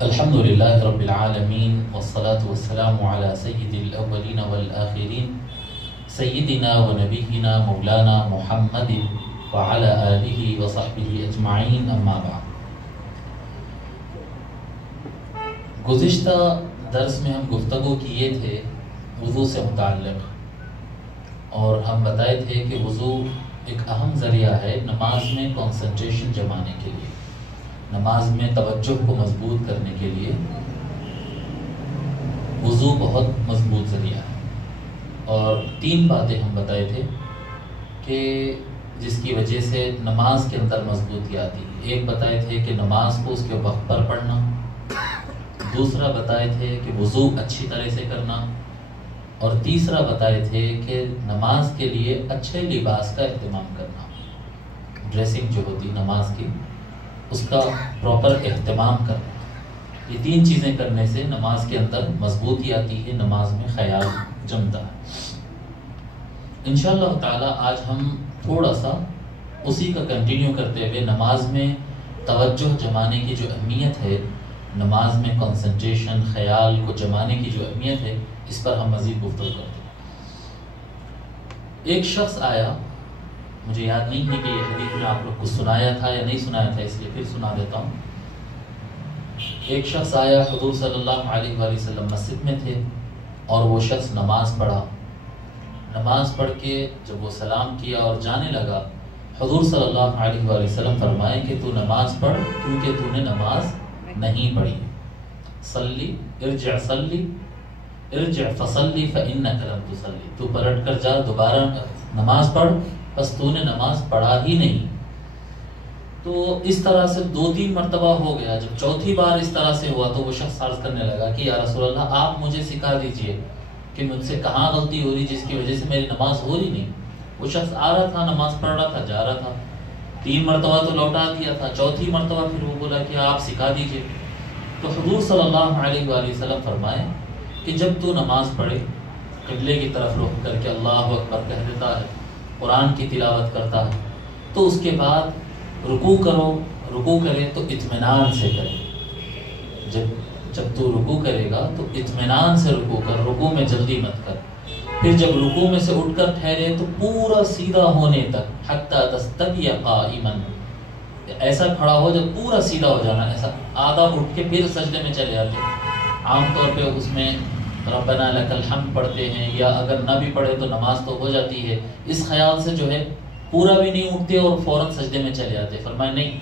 الحمدللہ رب العالمین والصلاة والسلام علی سید الاولین والآخرین سیدنا و نبینا مولانا محمد وعلی آلہ وصحبہ اجمعین، اما بعد۔ گزشتہ درس میں ہم گفتگو کیے تھے وضو سے متعلق، اور ہم بتائے تھے کہ وضو ایک اہم ذریعہ ہے نماز میں کنسنٹریشن جمانے کے لیے، نماز میں توجہ کو مضبوط کرنے کے لیے وضو بہت مضبوط ذریعہ ہے۔ اور 3 باتیں ہم بتائے تھے کہ جس کی وجہ سے نماز کے اندر مضبوطی آتی ہے۔ ایک بتائے تھے کہ نماز کو اس کے وقت پر پڑھنا، دوسرا بتائے تھے کہ وضو اچھی طرح سے کرنا، اور تیسرا بتائے تھے کہ نماز کے لیے اچھے لباس کا اہتمام کرنا، ڈریسنگ جو ہوتی نماز کی اس کا پراپر اہتمام کرنا۔ یہ 3 چیزیں کرنے سے نماز کے اندر مضبوطی آتی ہے، نماز میں خیال جمتا ہے۔ انشاءاللہ تعالی آج ہم تھوڑا سا اسی کا کنٹینیو کرتے ہوئے نماز میں توجہ جمانے کی جو اہمیت ہے، نماز میں کنسنٹریشن خیال کو جمانے کی جو اہمیت ہے، اس پر ہم مزید گفتگو کرتے ہیں۔ ایک شخص آیا، مجھے یاد نہیں ہے کہ یہ حدیث میں آپ لوگ کو سنایا تھا یا نہیں سنایا تھا، اس لیے پھر سنا دیتا ہوں۔ ایک شخص آیا، حضور صلی اللہ علیہ وآلہ وسلم مسجد میں تھے اور وہ شخص نماز پڑھا۔ نماز پڑھ کے جب وہ سلام کیا اور جانے لگا، حضور صلی اللہ علیہ وآلہ وسلم فرمائے کہ تو نماز پڑھ کیونکہ تو نے نماز نہیں پڑھی۔ صلی ارجع صلی ارجع فصلی فإنک لم تصلی، تو پلٹ کر جا، دوبارہ نماز پڑھ، بس تو نے نماز پڑھا ہی نہیں۔ تو اس طرح سے 2-3 مرتبہ ہو گیا۔ جب چوتھی بار اس طرح سے ہوا تو وہ شخص عرض کرنے لگا کہ یا رسول اللہ، آپ مجھے سکھا دیجئے کہ مجھ سے کہاں غلطی ہو رہی جس کی وجہ سے میری نماز ہو رہی نہیں۔ وہ شخص آ رہا تھا، نماز پڑھ رہا تھا، جا رہا تھا، 3 مرتبہ تو لوٹا دیا تھا، چوتھی مرتبہ پھر وہ بولا کہ آپ سکھا دیجئے۔ تو حضور صلی اللہ علیہ وآلہ وسلم فرمائے کہ جب تو نماز پڑھے، قبلے کی طرف رخ کر کے اللہ اکبر کہہ دیتا ہے، قرآن کی تلاوت کرتا ہے، تو اس کے بعد رکوع کرو، رکوع کرے تو اطمینان سے کرے۔ جب تو رکوع کرے گا تو اطمینان سے رکوع کر، رکوع میں جلدی مت کر۔ پھر جب رکوع میں سے اٹھ کر ٹھہرے تو پورا سیدھا ہونے تک، حتی تستوی قائما، ایسا کھڑا ہو جب پورا سیدھا ہو جانا، ایسا آدھا اٹھ کے پھر سجدے میں چلے جاتے۔ عام طور پہ اس میں ربنا لک الحمد پڑھتے ہیں، یا اگر نہ بھی پڑھے تو نماز تو ہو جاتی ہے، اس خیال سے جو ہے پورا بھی نہیں اٹھتے اور فوراً سجدے میں چلے جاتے۔ فرمایا نہیں،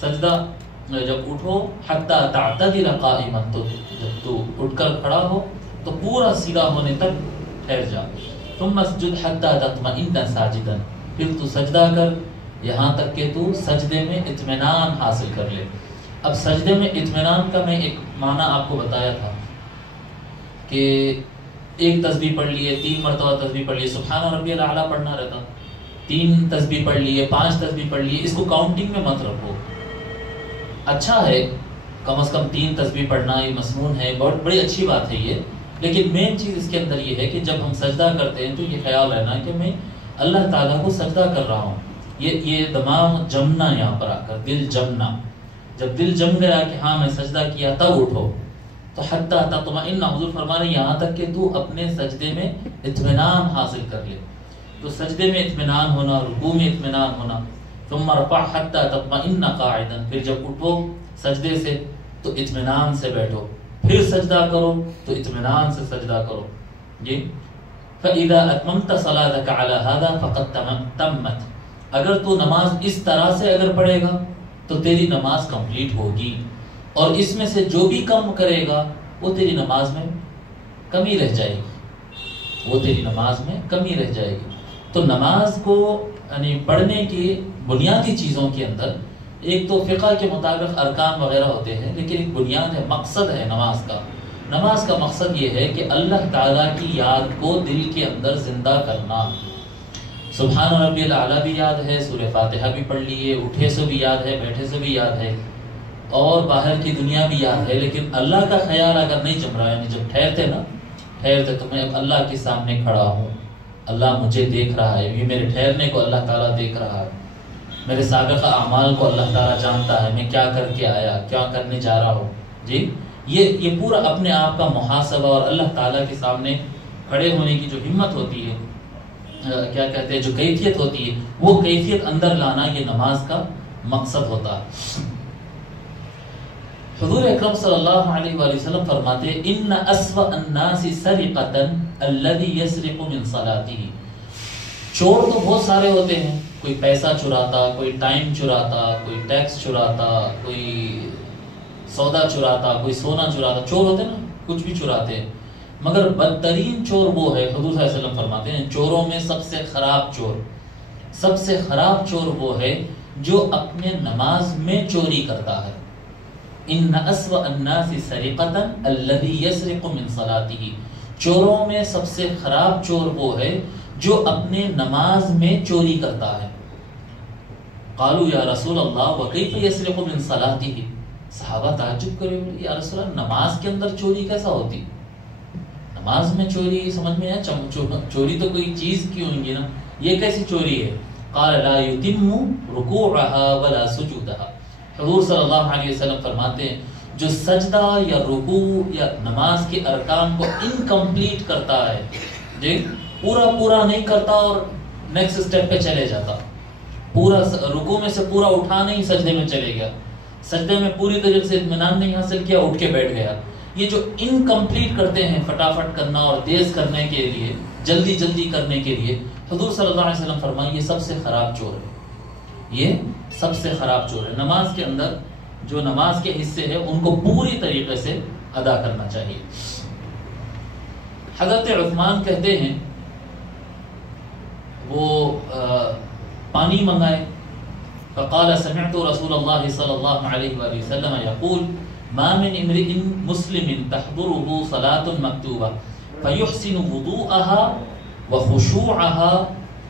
سجدہ جب اٹھو حتی تعتدل قائما، تو جب تو اٹھ کر کھڑا ہو تو پورا سیدھا ہونے تک ٹھہر جا۔ ثم اسجد حتی تطمئن ساجدا، پھر تو سجدہ کر یہاں تک کہ تو سجدے میں اطمینان حاصل کر لے۔ اب سجدے میں اطمینان کا میں ایک معنی آپ کو بتایا تھا کہ ایک تسبیح پڑھ لیے، 3 مرتبہ تسبیح پڑھ لیے، سبحان ربی الاعلیٰ پڑھنا رہتا، 3 تسبیح پڑھ لیے، 5 تسبیح پڑھ لیے، اس کو کاؤنٹنگ میں مت رکھو۔ اچھا ہے کم از کم 3 تسبیح پڑھنا، یہ مسنون ہے، بہت بڑی اچھی بات ہے یہ، لیکن مین چیز اس کے اندر یہ ہے کہ جب ہم سجدہ کرتے ہیں تو یہ خیال رہنا کہ میں اللہ تعالیٰ کو سجدہ کر رہا ہوں۔ یہ دماغ جمنا، یہاں پر آ کر دل جمنا، جب دل جم گیا کہ ہاں میں سجدہ کیا، تب اٹھو۔ تو حتی تطمئن، حضور فرما رہے ہیں یہاں تک کہ تو اپنے سجدے میں اطمینان حاصل کر لے۔ تو سجدے میں اطمینان ہونا، رکوع میں اطمینان ہونا۔ ثم ارفع حتی تطمئن قاعدا، پھر جب اٹھو سجدے سے تو اطمینان سے بیٹھو، پھر سجدہ کرو تو اطمینان سے سجدہ کرو۔ جی فَإِذَا أَتْمَمْتَ صَلَاتَكَ عَلَى هَذَا فَقَدْ تَمَّتْ، اگر تو نماز اس طرح سے اگر پڑھے گا تو تیری نماز کمپلیٹ ہوگی، اور اس میں سے جو بھی کم کرے گا وہ تیری نماز میں کمی رہ جائے گی، وہ تیری نماز میں کمی رہ جائے گی۔ تو نماز کو یعنی پڑھنے کی بنیادی چیزوں کے اندر ایک تو فقہ کے مطابق ارکان وغیرہ ہوتے ہیں، لیکن ایک بنیاد ہے، مقصد ہے نماز کا۔ نماز کا مقصد یہ ہے کہ اللہ تعالیٰ کی یاد کو دل کے اندر زندہ کرنا۔ سبحان ربی الاعلیٰ بھی یاد ہے، سورہ فاتحہ بھی پڑھ لیے، اٹھے سے بھی یاد ہے، بیٹھے سے بھی یاد ہے، اور باہر کی دنیا بھی یاد ہے، لیکن اللہ کا خیال اگر نہیں جم رہا، یعنی جب ٹھہرتے تو میں اب اللہ کے سامنے کھڑا ہوں، اللہ مجھے دیکھ رہا ہے، یہ میرے ٹھہرنے کو اللہ تعالیٰ دیکھ رہا ہے، میرے سابقہ اعمال کو اللہ تعالیٰ جانتا ہے، میں کیا کر کے آیا، کیا کرنے جا رہا ہوں. جی یہ پورا اپنے آپ کا محاسبہ اور اللہ تعالیٰ کے سامنے کھڑے ہونے کی جو ہمت ہوتی ہے، کیا کہتے ہیں، جو کیفیت ہوتی ہے، وہ کیفیت اندر لانا یہ نماز کا مقصد ہوتا ہے. حضور اکرم صلی اللہ علیہ وآلہ وسلم فرماتے ہیں ان اسوأ الناس سرقۃ الذی یسرق من صلاتہ. چور تو بہت سارے ہوتے ہیں، کوئی پیسہ چراتا، کوئی ٹائم چراتا، کوئی ٹیکس چراتا، کوئی سودا چراتا، کوئی سونا چراتا. چور ہوتے نا، کچھ بھی چراتے ہیں. مگر بدترین چور وہ ہے، حضور صلی اللہ علیہ وسلم فرماتے ہیں چوروں میں سب سے خراب چور وہ ہے جو اپنے نماز میں چوری کرتا ہے. ان اسوأ الناس سرقۃ الذی یسرق من صلاتہ. چوروں میں سب سے خراب چور وہ ہے جو اپنے نماز میں چوری کرتا ہے. قالوا یا رسول اللہ وکیف یسرق من صلاتہ. صحابہ تعجب کرے، یا رسول اللہ نماز کے اندر چوری کیسا ہوتی؟ نماز میں چوری سمجھ میں آیا، چوری تو کوئی چیز کی ہوگی نا، یہ کیسی چوری ہے؟ قال لا یتم رکوعها ولا سجودها. حضور صلی اللہ علیہ وسلم فرماتے ہیں جو سجدہ یا رکوع یا نماز کے ارکان کو انکمپلیٹ کرتا ہے، جی پورا نہیں کرتا اور نیکسٹ سٹیپ پہ چلے جاتا، پورا رکوع میں سے پورا اٹھا نہیں سجدے میں چلے گیا، سجدے میں پوری طریقے سے اطمینان نہیں حاصل کیا، اٹھ کے بیٹھ گیا. یہ جو انکمپلیٹ کرتے ہیں فٹافٹ کرنا اور تیز کرنے کے لیے، جلدی کرنے کے لیے، حضور صلی اللہ علیہ وسلم فرمائے یہ سب سے خراب چور ہے. یہ سب سے خراب چور ہے. نماز کے اندر جو نماز کے حصے ہیں ان کو پوری طریقے سے ادا کرنا چاہیے. حضرت عثمان کہتے ہیں وہ پانی منگائے، فقال سمعت رسول اللہ صلی اللہ علیہ وآلہ وسلم یقول ما من امرئ مسلم تحضره صلاة مکتوبہ فیحسن وضوءها وخشوعها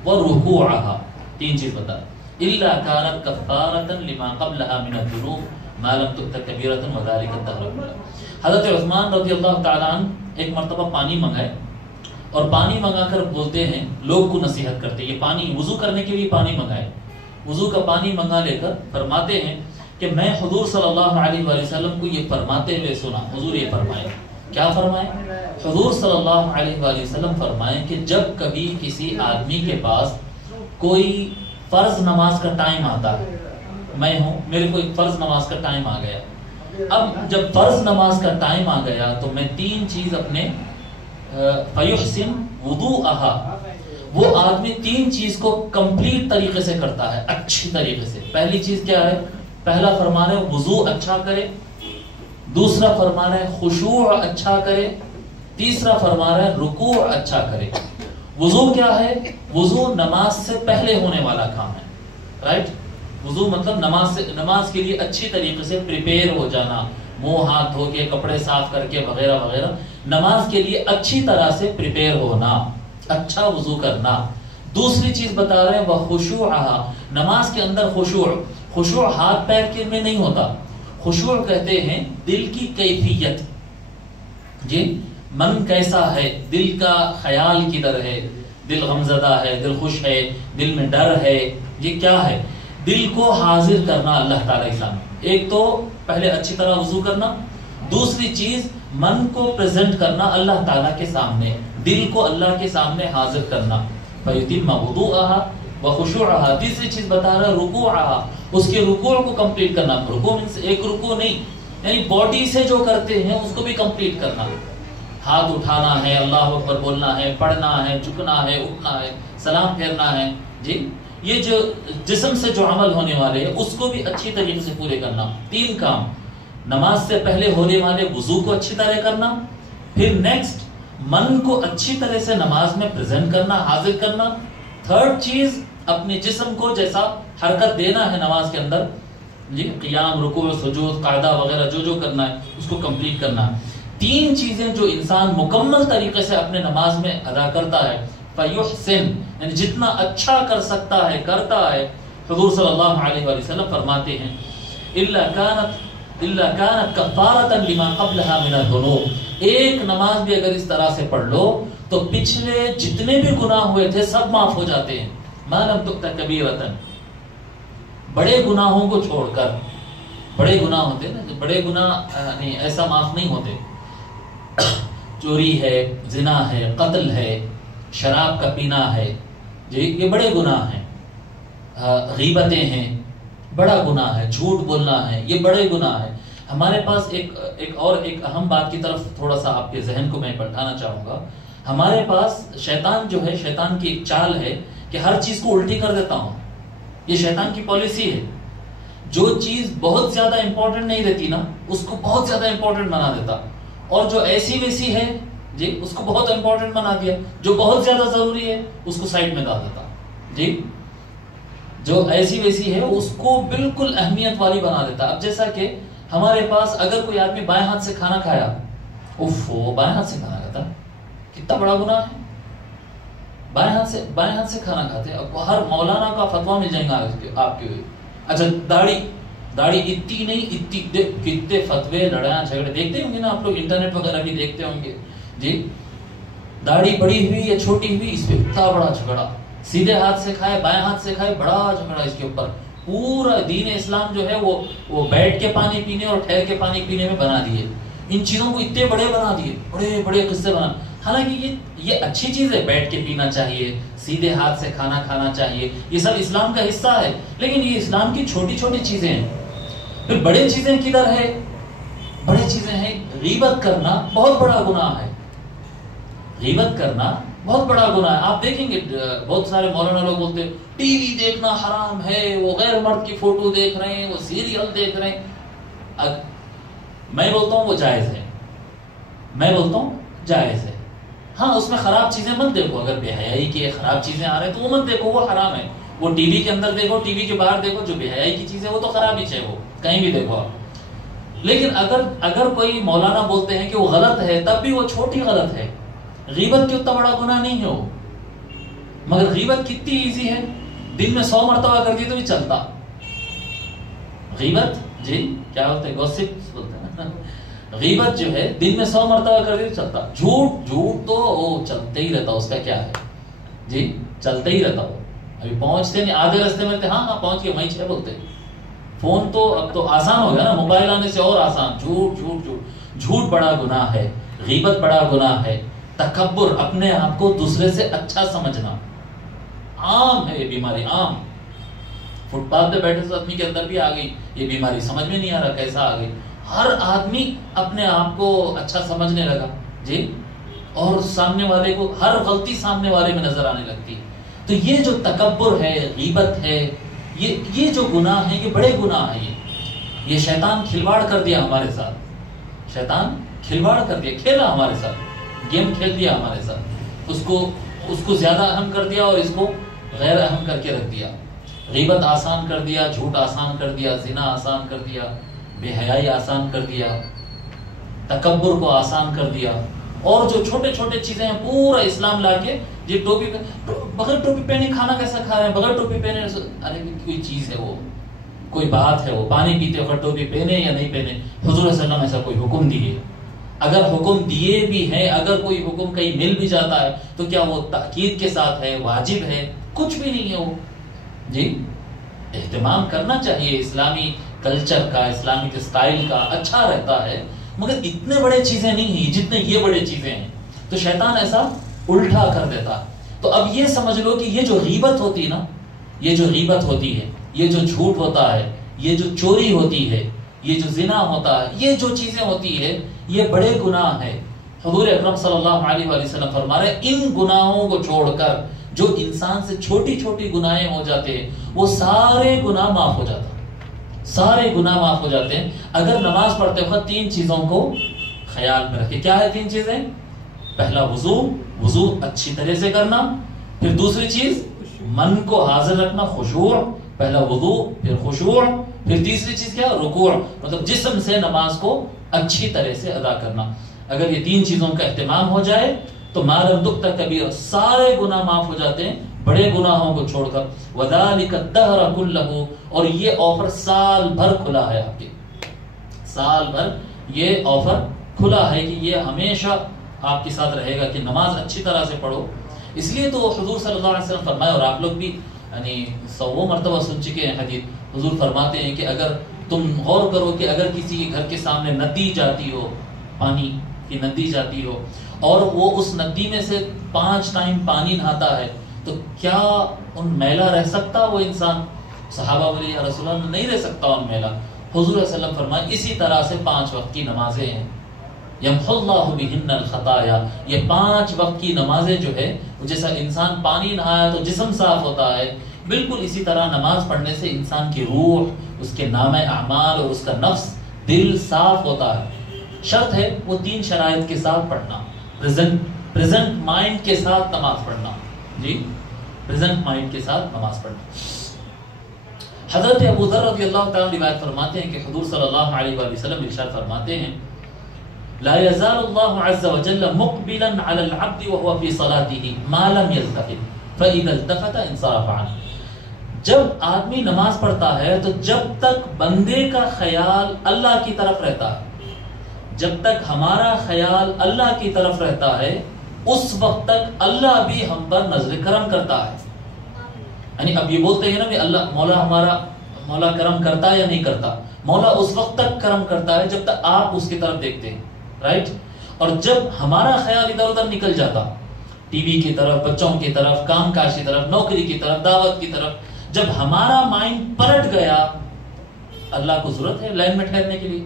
ورکوعها. تین چیز بتا، الا كانت كفارة لما قبلها من الذنوب ما لم تؤت كبيرة وذلك الدهر كله. حضرت عثمان رضی اللہ تعالیٰ عنہ ایک مرتبہ پانی منگائے اور پانی منگا کر بولتے ہیں، لوگ کو نصیحت کرتے، یہ پانی وضو کرنے کے لیے پانی منگائے، وضو کا پانی منگا لے کر فرماتے ہیں کہ میں حضور صلی اللہ علیہ وآلہ وسلم کو یہ فرماتے ہوئے سنا. حضور یہ فرمائے، کیا فرمائے؟ حضور صلی اللہ علیہ وآلہ وسلم فرمائے کہ جب کبھی کسی آدمی کے پاس کوئی فرض نماز کا ٹائم آتا ہے، میں ہوں، میرے کو ایک فرض نماز کا ٹائم آ گیا، اب جب فرض نماز کا ٹائم آ گیا تو میں تین چیز اپنے فیحسن وضوءها، وہ آدمی تین چیز کو کمپلیٹ طریقے سے کرتا ہے، اچھی طریقے سے. پہلی چیز کیا ہے؟ پہلا فرمان ہے وضو اچھا کرے، دوسرا فرمان ہے خشوع اچھا کرے، تیسرا فرمان ہے رکوع اچھا کرے. وضو کیا ہے؟ وضو نماز سے پہلے ہونے والا کام ہے، رائٹ؟ وضو مطلب نماز کے لیے اچھی طریقے سے پریپیئر ہو جانا، منہ ہاتھ دھو کے، کپڑے صاف کر کے وغیرہ وغیرہ، نماز کے لیے اچھی طرح سے پریپیئر ہونا، اچھا وضو کرنا. دوسری چیز بتا رہے ہیں وہ خشوعها، نماز کے اندر خشوع ہاتھ پیر کے میں نہیں ہوتا. خشوع کہتے ہیں دل کی کیفیت، جی من کیسا ہے، دل کا خیال کدھر ہے، دل غمزدہ ہے، دل خوش ہے، دل میں ڈر ہے، یہ کیا ہے؟ دل کو حاضر کرنا اللہ تعالیٰ کے سامنے. ایک تو پہلے اچھی طرح وضو کرنا، دوسری چیز من کو پریزنٹ کرنا اللہ تعالیٰ کے سامنے، دل کو اللہ کے سامنے حاضر کرنا. فیتم وضوءها وخشوعها. تیسری چیز بتا رہا ہے رکوعها، اس کے رکوع کو کمپلیٹ کرنا. رکوع مینس ایک رکوع نہیں، یعنی باڈی سے جو کرتے ہیں اس کو بھی کمپلیٹ کرنا. ہاتھ اٹھانا ہے، اللہ اکبر بولنا ہے، پڑھنا ہے، جھکنا ہے، اٹھنا ہے، سلام پھیرنا ہے، جی یہ جو جسم سے جو عمل ہونے والے ہیں اس کو بھی اچھی طریقے سے پورے کرنا. تین کام، نماز سے پہلے ہونے والے وضو کو اچھی طرح کرنا، پھر نیکسٹ من کو اچھی طرح سے نماز میں پریزنٹ کرنا، حاضر کرنا. تھرڈ چیز اپنے جسم کو جیسا حرکت دینا ہے نماز کے اندر، جی قیام، رکوع، سجود، قاعدہ وغیرہ جو جو کرنا ہے اس کو کمپلیٹ کرنا. تین چیزیں جو انسان مکمل طریقے سے اپنے نماز میں ادا کرتا ہے، فیحسن یعنی جتنا اچھا کر سکتا ہے کرتا ہے. حضور صلی اللہ علیہ وآلہ وسلم فرماتے ہیں الا كانت کفارۃ لما قبلها من الذنوب. ایک نماز بھی اگر اس طرح سے پڑھ لو تو پچھلے جتنے بھی گناہ ہوئے تھے سب معاف ہو جاتے ہیں. ما لم تؤت کبیرۃ، بڑے گناہوں کو چھوڑ کر، بڑے گناہ ہوتے نا، بڑے گناہ یعنی ایسا معاف نہیں ہوتے، چوری ہے، زنا ہے، قتل ہے، شراب کا پینا ہے، یہ بڑے گناہ ہیں، غیبتیں ہیں، بڑا گناہ ہے، جھوٹ بولنا ہے، یہ بڑے گناہ ہے۔ ہمارے پاس ایک اہم بات کی طرف تھوڑا سا آپ کے ذہن کو میں بٹھانا چاہوں گا۔ ہمارے پاس شیطان جو ہے، شیطان کی ایک چال ہے کہ ہر چیز کو الٹی کر دیتا ہوں، یہ شیطان کی پالیسی ہے۔ جو چیز بہت زیادہ امپورٹنٹ نہیں رہتی نا، اس کو بہت زیادہ امپورٹنٹ بنا دیتا، اور جو ایسی ویسی ہے جی اس کو بہت امپورٹنٹ بنا دیا، جو بہت زیادہ ضروری ہے اس کو سائڈ میں ڈال دیتا جی، جو ایسی ویسی ہے اس کو بالکل اہمیت والی بنا دیتا۔ اب جیسا کہ ہمارے پاس اگر کوئی آدمی بائیں ہاتھ سے کھانا کھایا، بائیں ہاتھ سے کھانا کھاتا، کتنا بڑا گناہ ہے، بائیں ہاتھ سے کھانا کھاتے۔ اب ہر مولانا کا فتویٰ مل جائے گا آپ کے۔ اچھا داڑھی اتنی نہیں، اتنی کتنے فتوے، لڑائیاں جھگڑے دیکھتے ہوں گے نا آپ لوگ، انٹرنیٹ وغیرہ بھی دیکھتے ہوں گے جی، داڑھی بڑی ہوئی یا چھوٹی ہوئی اس پہ اتنا بڑا جھگڑا، سیدھے ہاتھ سے کھائے بائیں ہاتھ سے کھائے بڑا جھگڑا اس کے اوپر۔ پورا دین اسلام جو ہے وہ بیٹھ کے پانی پینے اور ٹھہر کے پانی پینے میں بنا دیے، ان چیزوں کو اتنے بڑے بنا دیے، بڑے بڑے قصے بنا۔ حالانکہ یہ اچھی چیز ہے، بیٹھ کے پینا چاہیے، سیدھے ہاتھ سے کھانا کھانا چاہیے، یہ سب اسلام کا حصہ ہے، لیکن یہ اسلام کی چھوٹی چھوٹی چیزیں ہیں۔ پھر بڑے چیزیں کدھر ہے؟ بڑے چیزیں ہیں، غیبت کرنا بہت بڑا گناہ ہے، غیبت کرنا بہت بڑا گناہ ہے۔ آپ دیکھیں گے بہت سارے مولانا لوگ بولتے ہیں ٹی وی دیکھنا حرام ہے، وہ غیر مرد کی فوٹو دیکھ رہے ہیں، وہ سیریل دیکھ رہے ہیں۔ میں بولتا ہوں وہ جائز ہے، میں بولتا ہوں جائز ہے، ہاں اس میں خراب چیزیں مت دیکھو، اگر بے حیائی کی خراب چیزیں آ رہے ہیں تو وہ مت دیکھو، وہ حرام ہے۔ وہ ٹی وی کے اندر دیکھو، ٹی وی کے باہر دیکھو، جو بے حیائی کی چیزیں وہ تو خراب ہی چاہے، وہ کہیں بھی دیکھو آپ۔ لیکن اگر کوئی مولانا بولتے ہیں کہ وہ غلط ہے، تب بھی وہ چھوٹی غلط ہے، غیبت کی اتنا بڑا گناہ نہیں ہے وہ۔ مگر غیبت کتنی ایزی ہے، دن میں 100 مرتبہ کر دی تو بھی چلتا۔ غیبت جی کیا ہوتا ہے، گوسپ بولتے ہیں نا، غیبت جو ہے دن میں 100 مرتبہ کر دی تو چلتا۔ جھوٹ تو وہ چلتے ہی رہتا، اس کا کیا ہے جی، چلتے ہی رہتا۔ وہ ابھی پہنچتے نہیں، آدھے راستے میں ہاں پہنچ گئے، وہیں 6 بولتے۔ فون تو اب تو آسان ہو گیا نا، موبائل آنے سے اور آسان۔ جھوٹ بڑا گناہ ہے، غیبت بڑا گناہ ہے، تکبر، اپنے آپ کو دوسرے سے اچھا سمجھنا عام ہے، یہ بیماری عام۔ فٹ پاتھ پہ بیٹھے تو آدمی کے اندر بھی آ گئی یہ بیماری، سمجھ میں نہیں آ رہا کیسا آ گئی۔ ہر آدمی اپنے آپ کو اچھا سمجھنے لگا جی، اور سامنے والے کو ہر غلطی سامنے والے میں نظر آنے لگتی ہے۔ تو یہ جو تکبر ہے، غیبت ہے، یہ جو گناہ ہے، یہ بڑے گناہ ہیں۔ یہ شیطان کھلواڑ کر دیا ہمارے ساتھ، شیطان کھلواڑ کر دیا، کھیلا ہمارے ساتھ، گیم کھیل دیا ہمارے ساتھ، اس کو زیادہ اہم کر دیا اور اس کو غیر اہم کر کے رکھ دیا۔ غیبت آسان کر دیا، جھوٹ آسان کر دیا، زنا آسان کر دیا، بے حیائی آسان کر دیا، تکبر کو آسان کر دیا، اور جو چھوٹے چھوٹے چیزیں ہیں پورا اسلام لا کے یہ ٹوپی بغیر ٹوپی پہنے کھانا کیسا کھا رہے ہیں، بغیر ٹوپی پہنے، ارے کوئی چیز ہے، وہ کوئی بات ہے، وہ پانی پیتے وقت ٹوپی پہنے یا نہیں پہنے، حضور صلی اللہ علیہ وسلم ایسا کوئی حکم دیے؟ اگر حکم دیے بھی ہیں، اگر کوئی حکم کہیں مل بھی جاتا ہے تو کیا وہ تاکید کے ساتھ ہے، واجب ہے؟ کچھ بھی نہیں ہے وہ جی۔ اہتمام کرنا چاہیے اسلامی کلچر کا، اسلامک اسٹائل کا، اچھا رہتا ہے، مگر اتنے بڑے چیزیں نہیں ہیں جتنے یہ بڑے چیزیں ہیں۔ تو شیطان ایسا الٹا کر دیتا۔ تو اب یہ سمجھ لو کہ یہ جو غیبت ہوتی نا، یہ جو غیبت ہوتی ہے، یہ جو جھوٹ ہوتا ہے، یہ جو چوری ہوتی ہے، یہ جو زنا ہوتا ہے، یہ جو چیزیں ہوتی ہے، یہ بڑے گناہ ہیں۔ حضور اکرم صلی اللہ علیہ وآلہ وسلم فرما رہے ہیں ان گناہوں کو چھوڑ کر جو انسان سے چھوٹی چھوٹی گناہیں ہو جاتے ہیں، وہ سارے گناہ معاف ہو جاتا، سارے گناہ معاف ہو جاتے ہیں اگر نماز پڑھتے وقت 3 چیزوں کو خیال میں رکھے۔ کیا ہے 3 چیزیں؟ پہلا وضو اچھی طرح سے کرنا، پھر دوسری چیز من کو حاضر رکھنا، خشوع، پہلا وضو پھر خشوع، پھر تیسری چیز کیا؟ رکوع، مطلب جسم سے نماز کو اچھی طرح سے ادا کرنا۔ اگر یہ 3 چیزوں کا اہتمام ہو جائے تو ما لم تکتب کبیرہ، سارے گناہ معاف ہو جاتے ہیں بڑے گناہوں کو چھوڑ کر۔ وذالک الدہر کلہ، اور یہ آفر سال بھر کھلا ہے، آپ کے سال بھر یہ آفر کھلا ہے کہ یہ ہمیشہ آپ کے ساتھ رہے گا کہ نماز اچھی طرح سے پڑھو۔ اس لیے تو حضور صلی اللہ علیہ وسلم فرمایا، اور آپ لوگ بھی یعنی 100 مرتبہ سن چکے ہیں حدیث. حضور فرماتے ہیں کہ اگر تم غور کرو کہ اگر کسی کے گھر کے سامنے ندی جاتی ہو، پانی کی ندی جاتی ہو، اور وہ اس ندی میں سے 5 ٹائم پانی نہاتا ہے، تو کیا ان میلا رہ سکتا وہ انسان؟ صحابہ بولے یا رسول اللہ نہیں رہ سکتا ان میلا. حضور صلی اللہ علیہ وسلم فرمائے اسی طرح سے 5 وقت کی نمازیں ہیں، یمحو اللہ بہن الخطایا. یہ 5 وقت کی نمازیں جو ہے، جیسا انسان پانی نہایا تو جسم صاف ہوتا ہے، بالکل اسی طرح نماز پڑھنے سے انسان کی روح، اس کے نام اعمال اور اس کا نفس، دل صاف ہوتا ہے. شرط ہے وہ 3 شرائط کے ساتھ پڑھنا. پریزنٹ مائنڈ کے ساتھ نماز پڑھنا. جی، پریزنٹ مائنڈ کے ساتھ نماز پڑھنا. حضرت ابو ذر رضی اللہ تعالیٰ روایت فرماتے ہیں کہ حضور صلی اللہ علیہ وآلہ وسلم ارشاد فرماتے ہیں لا يزال الله عز وجل مقبلا على العبد وهو في صلاته ما لم يلتفت فإذا التفت انصرف عنه. جب آدمی نماز پڑھتا ہے تو جب تک بندے کا خیال اللہ کی طرف رہتا ہے، جب تک ہمارا خیال اللہ کی طرف رہتا ہے، اس وقت تک اللہ بھی ہم پر نظر کرم کرتا ہے. یعنی اب یہ بولتے ہیں نا کہ اللہ مولا کرم کرتا ہے یا نہیں کرتا. مولا اس وقت تک کرم کرتا ہے جب تک آپ اس کی طرف دیکھتے ہیں، رائٹ. اور جب ہمارا خیال ادھر ادھر نکل جاتا، ٹی وی کی طرف، بچوں کی طرف، کام کاج کی طرف، نوکری کی طرف، دعوت کی طرف، جب ہمارا مائنڈ پلٹ گیا، اللہ کو ضرورت ہے لائن میں ٹھہرنے کے لیے.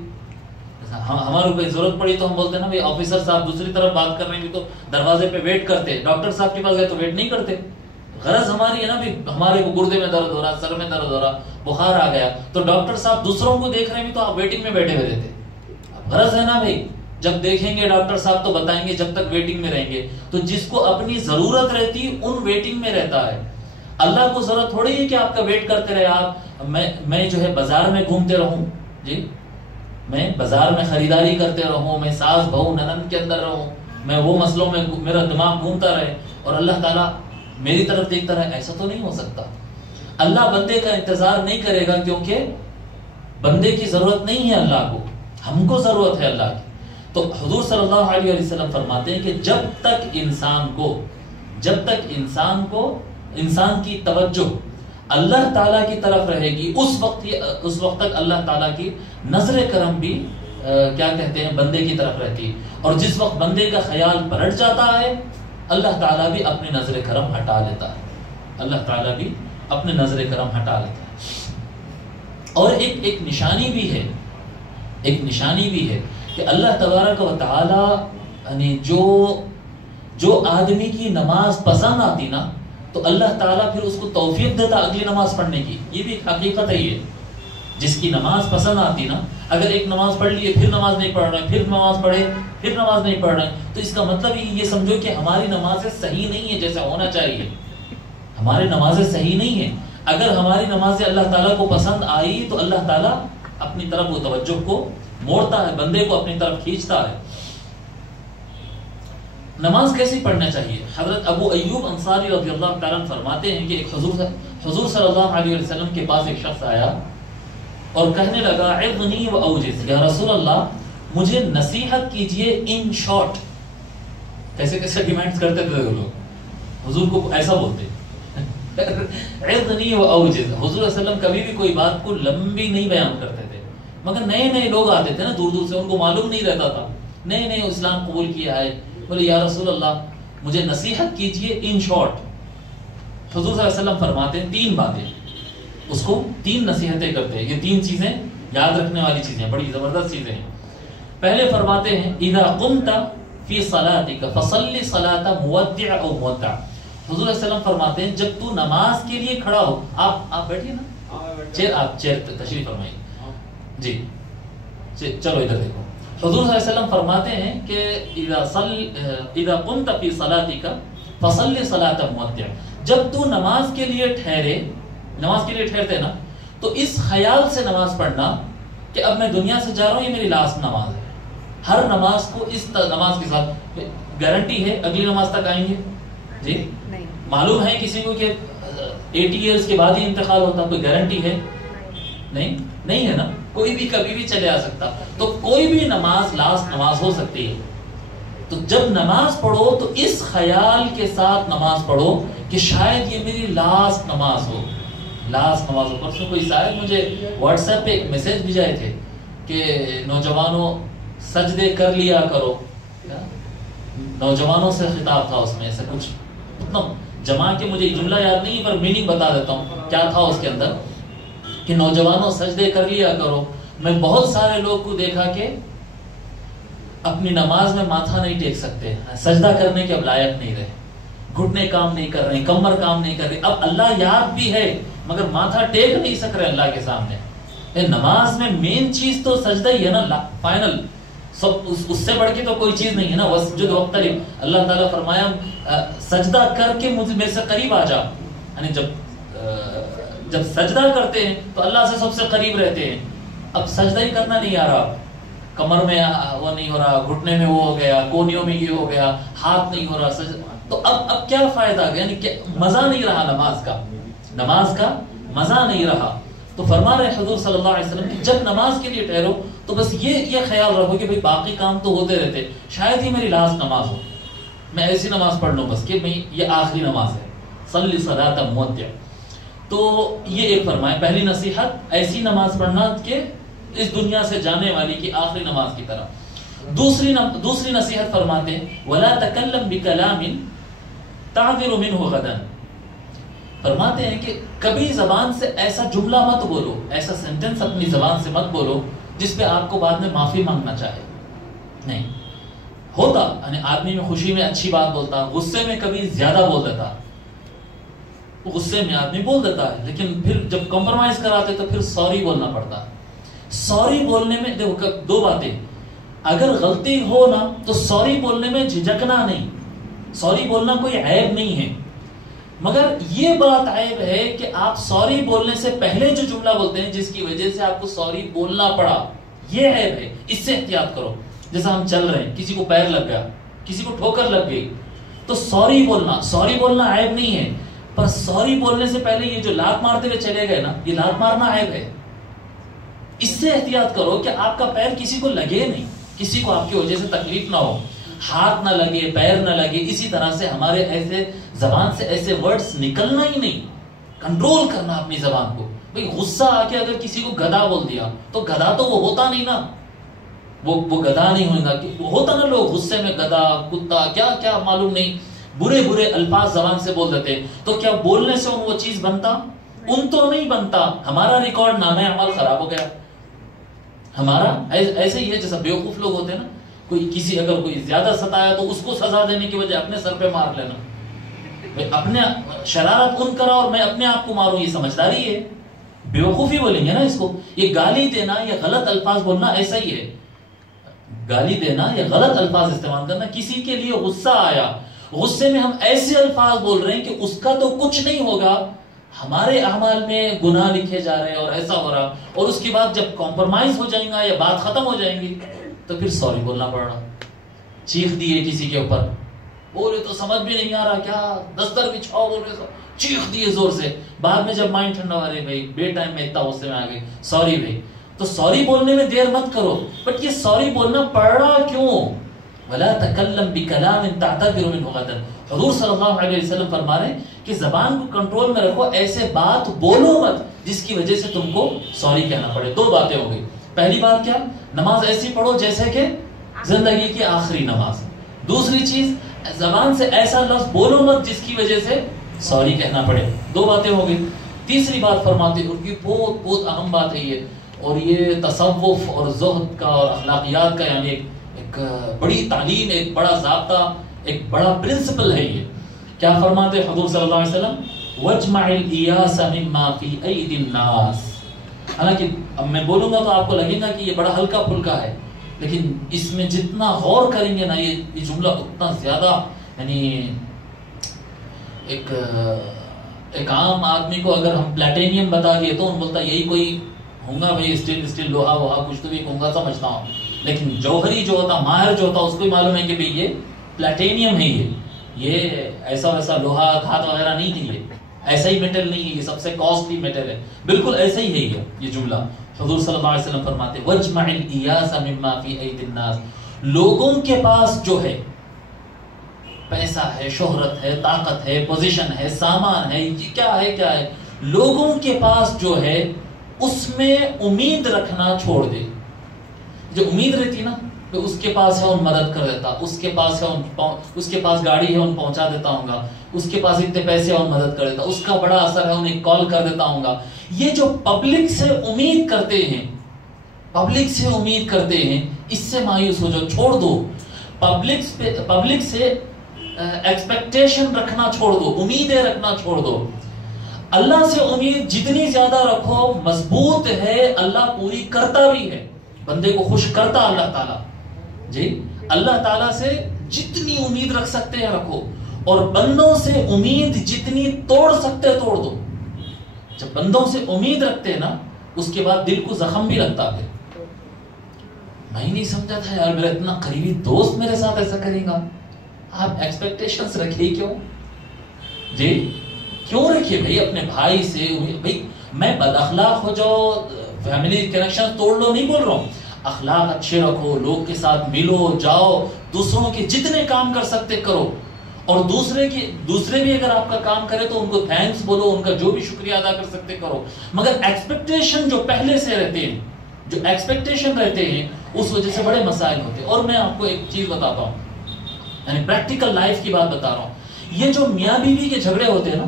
ہمارے کوئی ضرورت پڑی تو ہم بولتے ہیں نا بھائی آفیسر صاحب دوسری طرف بات کر رہے ہیں تو دروازے پہ ویٹ کرتے. ڈاکٹر صاحب کے پاس گئے تو ویٹ نہیں کرتے. غرض ہماری ہے نا بھی ہمارے کو گردے میں درد ہو رہا، سر میں درد ہو رہا، بخار آ گیا، تو ڈاکٹر صاحب دوسروں کو دیکھ رہے ہیں تو آپ ویٹنگ میں بیٹھے ہوئے رہتے. غرض ہے نا بھائی جب دیکھیں گے ڈاکٹر صاحب تو بتائیں گے، جب تک ویٹنگ میں رہیں گے. تو جس کو اپنی ضرورت رہتی ان ویٹنگ میں رہتا ہے. اللہ کو ضرورت تھوڑی ہے کہ آپ کا ویٹ کرتے رہے. آپ میں جو ہے بازار میں گھومتے رہوں، جی میں بازار میں خریداری کرتے رہوں، میں ساس بہو ننند کے اندر رہوں، میں وہ مسئلوں میں میرا دماغ گھومتا رہے اور اللہ تعالیٰ میری طرف دیکھتا رہے. ایسا تو نہیں ہو سکتا. اللہ بندے کا انتظار نہیں کرے گا کیونکہ بندے کی ضرورت نہیں ہے اللہ کو، ہم کو ضرورت ہے اللہ کی. تو حضور صلی اللہ علیہ وسلم فرماتے ہیں کہ جب تک انسان کی توجہ اللہ تعالیٰ کی طرف رہے گی، اس وقت تک اللہ تعالیٰ کی نظر کرم بھی کیا کہتے ہیں بندے کی طرف رہتی ہے. اور جس وقت بندے کا خیال پلٹ جاتا ہے، اللہ تعالیٰ بھی اپنی نظر کرم ہٹا لیتا ہے. اللہ تعالیٰ بھی اپنے نظر کرم ہٹا لیتا ہے. اور ایک نشانی بھی ہے کہ اللہ تبارک و تعالی یعنی جو آدمی کی نماز پسند آتی نا، تو اللہ تعالیٰ پھر اس کو توفیق دیتا اگلی نماز پڑھنے کی. یہ بھی ایک حقیقت ہے. یہ جس کی نماز پسند آتی نا، اگر ایک نماز پڑھ لیے پھر نماز نہیں پڑھ رہے، پھر نماز پڑھے پھر نماز نہیں پڑھ رہے، تو اس کا مطلب یہ سمجھو کہ ہماری نمازیں صحیح نہیں ہے جیسا ہونا چاہیے. ہماری نمازیں صحیح نہیں ہیں. اگر ہماری نمازیں اللہ تعالیٰ کو پسند آئی تو اللہ تعالیٰ اپنی طرف وہ توجہ کو موڑتا ہے، بندے کو اپنی طرف کھینچتا ہے. نماز کیسی پڑھنا چاہیے؟ حضرت ابو ایوب انصاری رضی اللہ تعالیٰ فرماتے ہیں کہ ایک حضور صلی اللہ علیہ وسلم کے پاس ایک شخص آیا اور کہنے لگا عظنی و اوجز، یا رسول اللہ مجھے نصیحت کیجئے ان شارٹ. کیسے ڈیمانڈز کرتے تھے وہ لوگ، حضور کو ایسا بولتے عظنی و اوجز. حضور صلی اللہ علیہ وسلم کبھی بھی کوئی بات کو لمبی نہیں بیان کرتے تھے، مگر نئے لوگ آتے تھے نا دور دور سے، ان کو معلوم نہیں رہتا تھا، نئے اسلام قبول کیا ہے. بولے یا رسول اللہ مجھے نصیحت کیجئے ان شارٹ. حضور صلی اللہ علیہ وسلم فرماتے ہیں 3 باتیں، اس کو 3 نصیحتیں کرتے ہیں. یہ 3 چیزیں یاد رکھنے والی چیزیں، بڑی زبردست چیزیں ہیں. پہلے فرماتے ہیں اذا قمت فی صلاتک فصلی صلاۃ مودع او مودع. حضور صلی اللہ علیہ وسلم فرماتے ہیں جب تو نماز کے لیے کھڑا ہو، آپ بیٹھیے نا، آپ چیئر تشریف فرمائیے. جی چلو ادھر دیکھو. حضور صلی اللہ علیہ وسلم فرماتے ہیں کہ اذا قمت فی صلاتک فصلی صلاۃ مودع. جب تو نماز کے لیے ٹھہرتے نا، تو اس خیال سے نماز پڑھنا کہ اب میں دنیا سے جا رہا ہوں، یہ میری لاسٹ نماز ہے. ہر نماز کو اس نماز کے ساتھ گارنٹی ہے اگلی نماز تک آئیں گے. جی معلوم ہے کسی کو کہ 80 ایئرز کے بعد ہی انتقال ہوتا؟ کوئی گارنٹی ہے؟ نہیں ہے نا. کوئی بھی کبھی بھی چلے آ سکتا. تو کوئی بھی نماز لاسٹ نماز ہو سکتی ہے. تو جب نماز پڑھو تو اس خیال کے ساتھ نماز پڑھو کہ شاید یہ میری لاسٹ نماز ہو. لاسٹ نماز ہو. پرسوں کوئی صاحب مجھے واٹس ایپ پہ ایک میسج بھیجائے تھے کہ نوجوانوں سجدے کر لیا کرو. نوجوانوں سے خطاب تھا اس میں، ایسے کچھ جمع کے مجھے جملہ یاد نہیں پر میننگ بتا دیتا ہوں کیا تھا اس کے اندر، کہ نوجوانوں سجدے کر لیا کرو. میں بہت سارے لوگ کو دیکھا کہ اپنی نماز میں ماتھا نہیں ٹیک سکتے، سجدہ کرنے کے اب لائق نہیں رہے، گھٹنے کام نہیں کر رہے، کمر کام نہیں کر رہے. اب اللہ یاد بھی ہے مگر ماتھا ٹیک نہیں سک رہے اللہ کے سامنے. نماز میں مین چیز تو سجدہ ہی ہے نا، فائنل. سب اس سے بڑھ کے تو کوئی چیز نہیں ہے نا. وسجد واقترب، اللہ تعالیٰ فرمایا سجدہ کر کے مجھ میرے سے قریب آ جا. یعنی جب سجدہ کرتے ہیں تو اللہ سے سب سے قریب رہتے ہیں. اب سجدہ ہی کرنا نہیں آ رہا، کمر میں وہ نہیں ہو رہا، گھٹنے میں وہ ہو گیا، کونیوں میں یہ ہو گیا، ہاتھ نہیں ہو رہا، تو اب کیا فائدہ؟ یعنی مزہ نہیں رہا نماز کا مزہ نہیں رہا. تو فرما رہے حضور صلی اللہ علیہ وسلم کہ جب نماز کے لیے ٹھہرو تو بس یہ خیال رکھو کہ بھئی باقی کام تو ہوتے رہتے، شاید ہی میری لاسٹ نماز ہو، میں ایسی نماز پڑھ لوں بس کہ یہ آخری نماز ہے. صلی صلاۃ مودع. تو یہ ایک فرمائے پہلی نصیحت، ایسی نماز پڑھنا کہ اس دنیا سے جانے والی کی آخری نماز کی طرح. دوسری نصیحت فرماتے ہیں وَلَا تَكَلَّمْ بِكَلَامٍ تَعْذِرُ مِنْهُ غَدًا. فرماتے ہیں کہ کبھی زبان سے ایسا جملہ مت بولو، ایسا سینٹنس اپنی زبان سے مت بولو جس پہ آپ کو بعد میں معافی مانگنا چاہے. نہیں ہوتا، یعنی آدمی میں خوشی میں اچھی بات بولتا، غصے میں کبھی زیادہ بول دیتا، غصے میں آدمی بول دیتا ہے، لیکن پھر جب کمپرومائز کراتے تو پھر سوری بولنا پڑتا. سوری بولنے میں دیکھو دو باتیں، اگر غلطی ہو نا تو سوری بولنے میں جھجکنا نہیں، سوری بولنا کوئی عیب نہیں ہے. مگر یہ بات عیب ہے کہ آپ سوری بولنے سے پہلے جو جملہ بولتے ہیں جس کی وجہ سے آپ کو سوری بولنا پڑا، یہ عیب ہے. اس سے احتیاط کرو. جیسا ہم چل رہے ہیں، کسی کو پیر لگ گیا، کسی کو ٹھوکر لگ گئی، تو سوری بولنا عیب نہیں ہے، پر سوری بولنے سے پہلے یہ جو لات مارتے ہوئے چلے گئے نا، یہ لات مارنا عیب ہے. اس سے احتیاط کرو کہ آپ کا پیر کسی کو لگے نہیں، کسی کو آپ کی وجہ سے تکلیف نہ ہو، ہاتھ نہ لگے، پیر نہ لگے. اسی طرح سے ہمارے ایسے زبان سے ایسے ورڈز نکلنا ہی نہیں، کنٹرول کرنا اپنی زبان کو. بھئی غصہ آ کے اگر کسی کو گدھا بول دیا تو گدھا تو وہ ہوتا نہیں نا، وہ گدھا نہیں ہوگا. وہ ہوتا نا لوگ غصے میں گدھا، کتا، کیا کیا معلوم نہیں برے الفاظ زبان سے بول دیتے. تو کیا بولنے سے وہ چیز بنتا؟ ان تو نہیں بنتا. ہمارا ریکارڈ نامہ عمل خراب ہو گیا ہمارا. ایسے ہی ہے جیسا بیوقوف لوگ ہوتے ہیں نا، کسی اگر کوئی زیادہ ستایا تو اس کو سزا دینے کی وجہ اپنے سر پہ مار لینا. اپنے شرارت ان کرا اور میں اپنے آپ کو ماروں، یہ سمجھداری ہے؟ بیوقوفی بولیں گے نا اس کو. یہ گالی دینا یا غلط الفاظ بولنا ایسا ہی ہے. گالی دینا یا غلط الفاظ استعمال کرنا، کسی کے لیے غصہ آیا، غصے میں ہم ایسے الفاظ بول رہے ہیں کہ اس کا تو کچھ نہیں ہوگا، ہمارے اعمال میں گناہ لکھے جا رہے ہیں اور ایسا ہو رہا. اور اس کے بعد جب کمپرومائز ہو جائیں گا یا بات ختم ہو جائیں گی تو پھر سوری بولنا پڑ رہا. چیخ دیے کسی کے اوپر، بولے تو سمجھ بھی نہیں آ رہا کیا، دستر بچھاؤ بول رہے، چیخ دیے زور سے. بعد میں جب مائنڈ ٹھنڈا ہوا، رہے بھائی بے ٹائم میں اتنا غصے میں آ گئے، سوری بھائی. تو سوری بولنے میں دیر مت کرو. بٹ یہ سوری بولنا پڑ رہا کیوں؟ وَلَا تَكَلَّمْ بِكَلَامٍ تَعْتَذِرُ مِنْهُ غَدًا. حضور صلی اللہ علیہ وسلم فرما رہے ہیں کہ زبان کو کنٹرول میں رکھو، ایسے بات بولو مت جس کی وجہ سے تم کو سوری کہنا پڑے. دو باتیں ہو گئی. پہلی بات کیا؟ نماز ایسی پڑھو جیسے کہ زندگی کی آخری نماز. دوسری چیز، زبان سے ایسا لفظ بولو مت جس کی وجہ سے سوری کہنا پڑے. دو باتیں ہو گئی. تیسری بات فرماتے ہیں، اور یہ بہت بہت اہم بات ہے یہ، اور یہ تصوف اور زہد کا اور اخلاقیات کا یعنی ایک بڑی تعلیم، ایک بڑا ضابطہ، ایک بڑا پرنسپل ہے. یہ کیا فرماتے حضور صلی اللہ علیہ وسلم؟ وَاجْمَعِ الْإِيَاسَ مِمَّا فِي أَيْدِ النَّاسِ. حالانکہ اب میں بولوں گا تو آپ کو لگے گا کہ یہ بڑا ہلکا پھلکا ہے، لیکن اس میں جتنا غور کریں گے نا یہ جملہ اتنا زیادہ، یعنی ایک عام آدمی کو اگر ہم پلیٹینیم بتا دیے تو ان بولتا یہی کوئی ہوں گا بھائی، اسٹیل لوہا وہا کچھ تو بھی ہوں گا سمجھتا ہوں. لیکن جوہری جو ہوتا، ماہر جو ہوتا، اس کو ہی معلوم ہے کہ بھئی یہ پلیٹینیم ہے، یہ ایسا ویسا لوہا دھات وغیرہ نہیں ہے، یہ ایسا ہی میٹل نہیں ہے، یہ سب سے کاسٹلی میٹل ہے. بالکل ایسا ہی ہے یہ جملہ. حضور صلی اللہ علیہ وسلم فرماتے وَاجْمَعِ الْإِيَاسَ مِمَّا فِي أَيْدِ النَّاسِ. لوگوں کے پاس جو ہے پیسہ ہے، شہرت ہے، طاقت ہے، پوزیشن ہے، سامان ہے، یہ کیا ہے لوگوں کے پاس جو ہے اس میں امید رکھنا چھوڑ دے. جو امید رہتی نا کہ اس کے پاس ہے ان مدد کر دیتا، اس کے پاس ہے اس کے پاس گاڑی ہے ان پہنچا دیتا ہوں گا، اس کے پاس اتنے پیسے ہیں ان مدد کر دیتا، اس کا بڑا اثر ہے انہیں کال کر دیتا ہوں گا. یہ جو پبلک سے امید کرتے ہیں اس سے مایوس ہو جاؤ، چھوڑ دو. پبلک سے ایکسپیکٹیشن رکھنا چھوڑ دو، امیدیں رکھنا چھوڑ دو. اللہ سے امید جتنی زیادہ رکھو مضبوط ہے، اللہ پوری کرتا بھی ہے، بندے کو خوش کرتا اللہ تعالیٰ. جی اللہ تعالیٰ سے جتنی امید رکھ سکتے ہیں رکھو، اور بندوں سے امید جتنی توڑ سکتے توڑ دو. جب بندوں سے امید رکھتے ہیں نا اس کے بعد دل کو زخم بھی لگتا ہے. میں ہی نہیں سمجھا تھا یار میرا اتنا قریبی دوست میرے ساتھ ایسا کرے گا. آپ ایکسپیکٹیشنز رکھیے کیوں؟ جی کیوں رکھیے بھائی اپنے بھائی سے؟ بھائی میں بد اخلاق ہو جاؤ، فیملی کنیکشن توڑ لو نہیں بول رہا ہوں، اخلاق اچھے رکھو، لوگ کے ساتھ ملو جاؤ، دوسروں کے جتنے کام کر سکتے کرو، اور دوسرے بھی اگر آپ کا کام کرے تو ان کو تھینکس بولو، ان کا جو بھی شکریہ ادا کر سکتے کرو. مگر ایکسپیکٹیشن جو پہلے سے رہتے ہیں اس وجہ سے بڑے مسائل ہوتے ہیں. اور میں آپ کو ایک چیز بتاتا ہوں، یعنی پریکٹیکل لائف کی بات بتا رہا ہوں. یہ جو میاں بیوی کے جھگڑے ہوتے ہیں نا،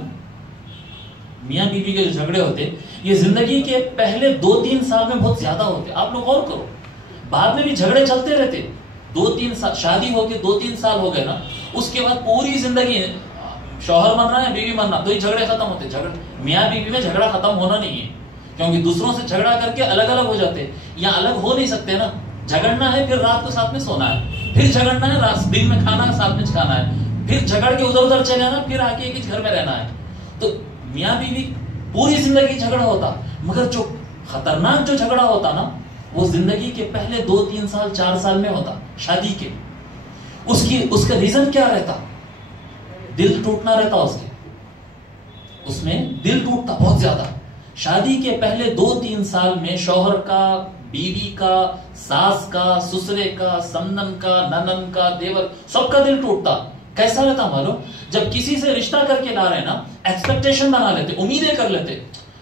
میاں بیوی کے جو جھگڑے ہوتے ہیں یہ زندگی کے پہلے 2-3 سال میں بہت زیادہ ہوتے ہیں. آپ لوگ غور کرو، بعد میں بھی جھگڑے چلتے رہتے. 2-3 سال شادی ہو کے 2-3 سال ہو گئے نا، اس کے بعد پوری زندگی شوہر مرنا ہے بیوی مرنا تو یہ جھگڑے ختم ہوتے. میاں بیوی میں جھگڑا ختم ہونا نہیں ہے، کیونکہ دوسروں سے جھگڑا کر کے الگ الگ ہو جاتے. یا الگ ہو نہیں سکتے نا، جھگڑنا ہے پھر رات کو ساتھ میں سونا ہے، پھر جھگڑنا ہے رات دن میں کھانا ہے ساتھ میں کھانا ہے، پھر جھگڑ کے ادھر چلے جانا، پھر آ کے ایک گھر میں رہنا ہے. تو میاں بیوی پوری زندگی جھگڑا ہوتا. مگر جو خطرناک جو جھگڑا ہوتا نا وہ زندگی کے پہلے 2-3 سال 4 سال میں ہوتا شادی کے. اس کا ریزن کیا رہتا؟ دل ٹوٹنا رہتا. اس میں دل ٹوٹتا بہت زیادہ. شادی کے پہلے 2-3 سال میں شوہر کا، بیوی کا، ساس کا، سسرے کا، سمنن کا، ننن کا، دیور سب کا دل ٹوٹتا. کیسا رہتا معلوم؟ جب کسی سے رشتہ کر کے لا رہے نا ایکسپیکٹیشن بنا لیتے، امیدیں کر لیتے.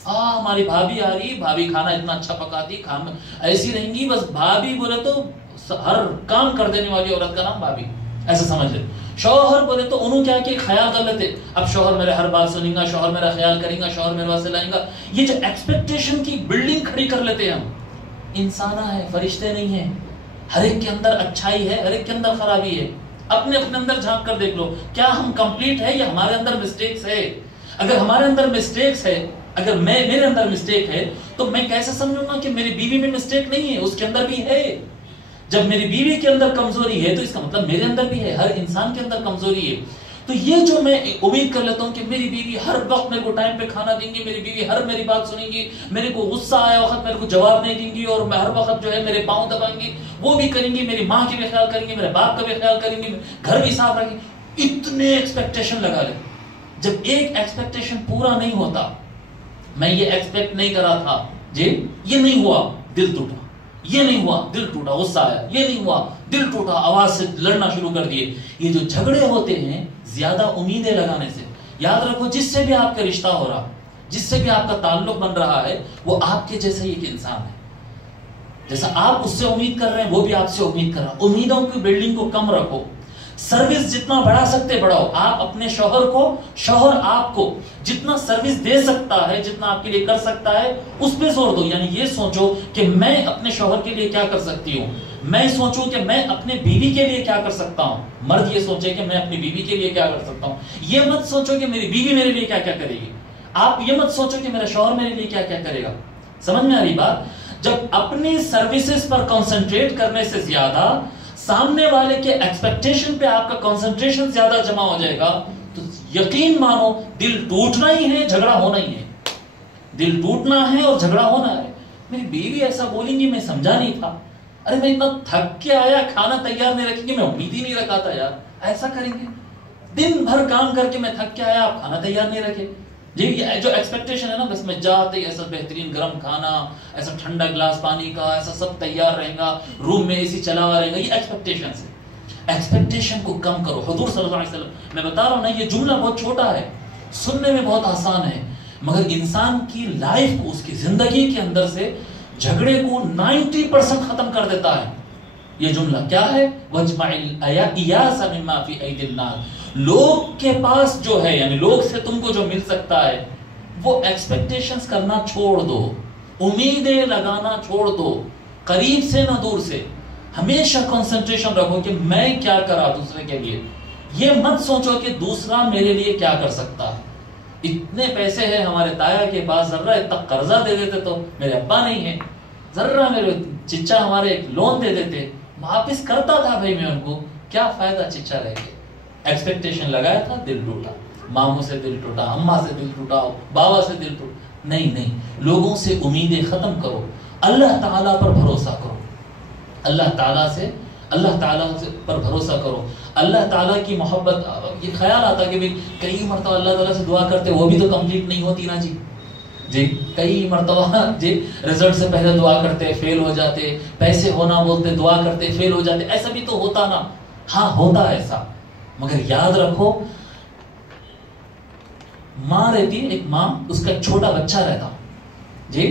ہماری بھابھی آ رہی، بھابھی کھانا اتنا اچھا پکاتی، کھانا ایسی رہیں گی. بس بھابھی بولے تو ہر کام کر دینے والی عورت کا نام بھابھی، ایسا سمجھ لے. شوہر بولے تو انہوں کیا کہ خیال کر لیتے، اب شوہر میرے ہر بات سنیں گا، شوہر میرا خیال کریں گا، شوہر میرے واسطے لائیں گا. یہ جو ایکسپیکٹیشن کی بلڈنگ کھڑی کر لیتے ہیں ہم. انسان ہے، فرشتے نہیں ہیں. ہر ایک کے اندر اچھائی ہے، ہر ایک کے اندر خرابی ہے. اپنے اندر جھانک کر دیکھ لو، کیا ہم کمپلیٹ ہے یا ہمارے اندر مسٹیکس ہے؟ اگر ہمارے اندر مسٹیکس ہے، اگر میرے اندر مسٹیک ہے تو میں کیسے سمجھوں گا کہ میری بیوی میں مسٹیک نہیں ہے؟ اس کے اندر بھی ہے. جب میری بیوی کے اندر کمزوری ہے تو اس کا مطلب میرے اندر بھی ہے. ہر انسان کے اندر کمزوری ہے. تو یہ جو میں امید کر لیتا ہوں کہ میری بیوی ہر وقت میرے کو ٹائم پہ کھانا دیں گی، میری بیوی ہر میری بات سنیں گی، میرے کو غصہ آیا وقت میرے کو جواب نہیں دیں گی، اور میں ہر وقت جو ہے میرے پاؤں دبائیں گی، وہ بھی کریں گی، میری ماں کی بھی خیال کریں گی، میرے باپ کا بھی خیال کریں گی، گھر بھی صاف رکھیں گی. اتنے ایکسپیکٹیشن لگا لے. جب ایک ایکسپیکٹیشن پورا نہیں ہوتا، میں یہ ایکسپیکٹ نہیں کرا تھا، جی یہ نہیں ہوا، دل ٹوٹا. یہ نہیں ہوا، دل ٹوٹا، غصہ آیا. یہ نہیں ہوا، دل ٹوٹا، آواز سے لڑنا شروع کر دیے. یہ جو جھگڑے ہوتے ہیں زیادہ امیدیں لگانے سے. یاد رکھو جس سے بھی آپ کا رشتہ ہو رہا، جس سے بھی آپ کا تعلق بن رہا ہے، وہ آپ کے جیسا ہی ایک انسان ہے. جیسا آپ اس سے امید کر رہے ہیں وہ بھی آپ سے امید کر رہا. امیدوں کی بلڈنگ کو کم رکھو. سروس جتنا بڑھا سکتے بڑھاؤ. آپ اپنے شوہر کو، شوہر آپ کو جتنا سروس دے سکتا ہے، جتنا آپ کے لیے کر سکتا ہے، اس پہ زور دو. یعنی یہ سوچو کہ میں اپنے شوہر کے لیے کیا کر سکتی ہوں. میں سوچوں کہ میں اپنے بیوی کے لیے کیا کر سکتا ہوں. مرد یہ سوچے کہ میں اپنی بیوی کے لیے کیا کر سکتا ہوں. یہ مت سوچو کہ میری بیوی میرے لیے کیا کیا کرے گی. آپ یہ مت سوچو کہ میرا شوہر میرے لیے کیا کیا کرے گا. سمجھ میں آ رہی بات؟ جب اپنی سروسز پر کنسنٹریٹ کرنے سے زیادہ سامنے والے کے ایکسپیکٹیشن پہ آپ کا کنسنٹریشن زیادہ جمع ہو جائے گا تو یقین مانو دل ٹوٹنا ہی ہے، جھگڑا ہونا ہی ہے. دل ٹوٹنا ہے اور جھگڑا ہونا ہے. میری بیوی ایسا بولیں گی، میں سمجھا نہیں تھا. ارے میں اتنا تھک کے آیا، کھانا تیار نہیں رکھیں گے، میں امید ہی نہیں رکھا تھا یار. ایسا کریں گے، دن بھر کام کر کے میں تھک کے آیا، آپ کھانا تیار نہیں رکھے. جی یہ جو ایکسپیکٹیشن ہے نا، بس میں جاتے ہی ایسا بہترین گرم کھانا، ایسا ٹھنڈا گلاس پانی کا، ایسا سب تیار رہے گا، روم میں اے سی چلا ہوا رہے گا. یہ ایکسپیکٹیشن ہے. ایکسپیکٹیشن کو کم کرو. حضور صلی اللہ علیہ وسلم، میں بتا رہا ہوں نا، یہ جملہ بہت چھوٹا ہے، سننے میں بہت آسان ہے، مگر انسان کی لائف کو، اس کی زندگی کے اندر سے جھگڑے کو 90% ختم کر دیتا ہے. یہ جملہ کیا ہے؟ وَاجْمَعِ الْإِيَاسَ مِمَّا فِي أَيْدِ النَّاسِ. لوگ کے پاس جو ہے، یعنی لوگ سے تم کو جو مل سکتا ہے، وہ ایکسپیکٹیشنز کرنا چھوڑ دو، امیدیں لگانا چھوڑ دو، قریب سے نہ دور سے. ہمیشہ کنسنٹریشن رکھو کہ میں کیا کرا دوسرے کے لیے. یہ مت سوچو کہ دوسرا میرے لیے کیا کر سکتا ہے. اتنے پیسے ہیں ہمارے تایا کے پاس، ذرا اتنا قرضہ دے دیتے تو، میرے ابا نہیں ہے، ذرا میرے چچا ہمارے ایک لون دے دیتے، واپس کرتا تھا بھائی میں ان کو، کیا فائدہ چچا رہ گئے. ایکسپیکٹیشن لگایا تھا، دل ٹوٹا، ماموں سے دل ٹوٹا، اماں سے دل ٹوٹا، بابا سے دل ٹوٹا. نہیں، لوگوں سے امیدیں ختم کرو، اللہ تعالیٰ پر بھروسہ کرو، اللہ تعالیٰ پر بھروسہ کرو. اللہ تعالیٰ کی محبت. یہ خیال آتا کہ بھی کئی مرتبہ اللہ تعالیٰ سے دعا کرتے، وہ بھی تو کمپلیٹ نہیں ہوتی نا جی. کئی مرتبہ جی رزلٹ سے پہلے دعا کرتے، فیل ہو جاتے، پیسے ہونا بولتے، دعا کرتے، فیل ہو جاتے. ایسا بھی تو ہوتا نا. ہاں ہوتا ایسا، مگر یاد رکھو، ماں رہتی، ایک ماں، اس کا ایک چھوٹا بچہ رہتا جی.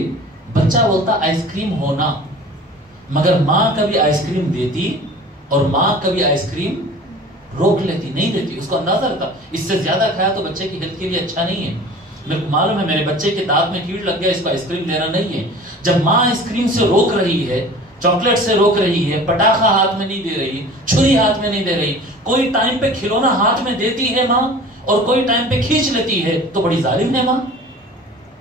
بچہ بولتا آئس کریم ہونا، مگر ماں کبھی آئس کریم دیتی اور ماں کبھی آئس کریم روک لیتی، نہیں دیتی. اس کو اندازہ رہتا اس سے زیادہ کھایا تو بچے کی ہیلتھ کے لیے اچھا نہیں ہے. میرے کو معلوم ہے میرے بچے کے دانت میں کیڑ لگ گیا، اس کو آئس کریم دینا نہیں ہے. جب ماں آئس کریم سے روک رہی ہے، چاکلیٹ سے روک رہی ہے، پٹاخہ ہاتھ میں نہیں دے رہی، چھری ہاتھ میں نہیں دے رہی، کوئی ٹائم پہ کھلونا ہاتھ میں دیتی ہے ماں اور کوئی ٹائم پہ کھینچ لیتی ہے، تو بڑی ظالم ہے ماں.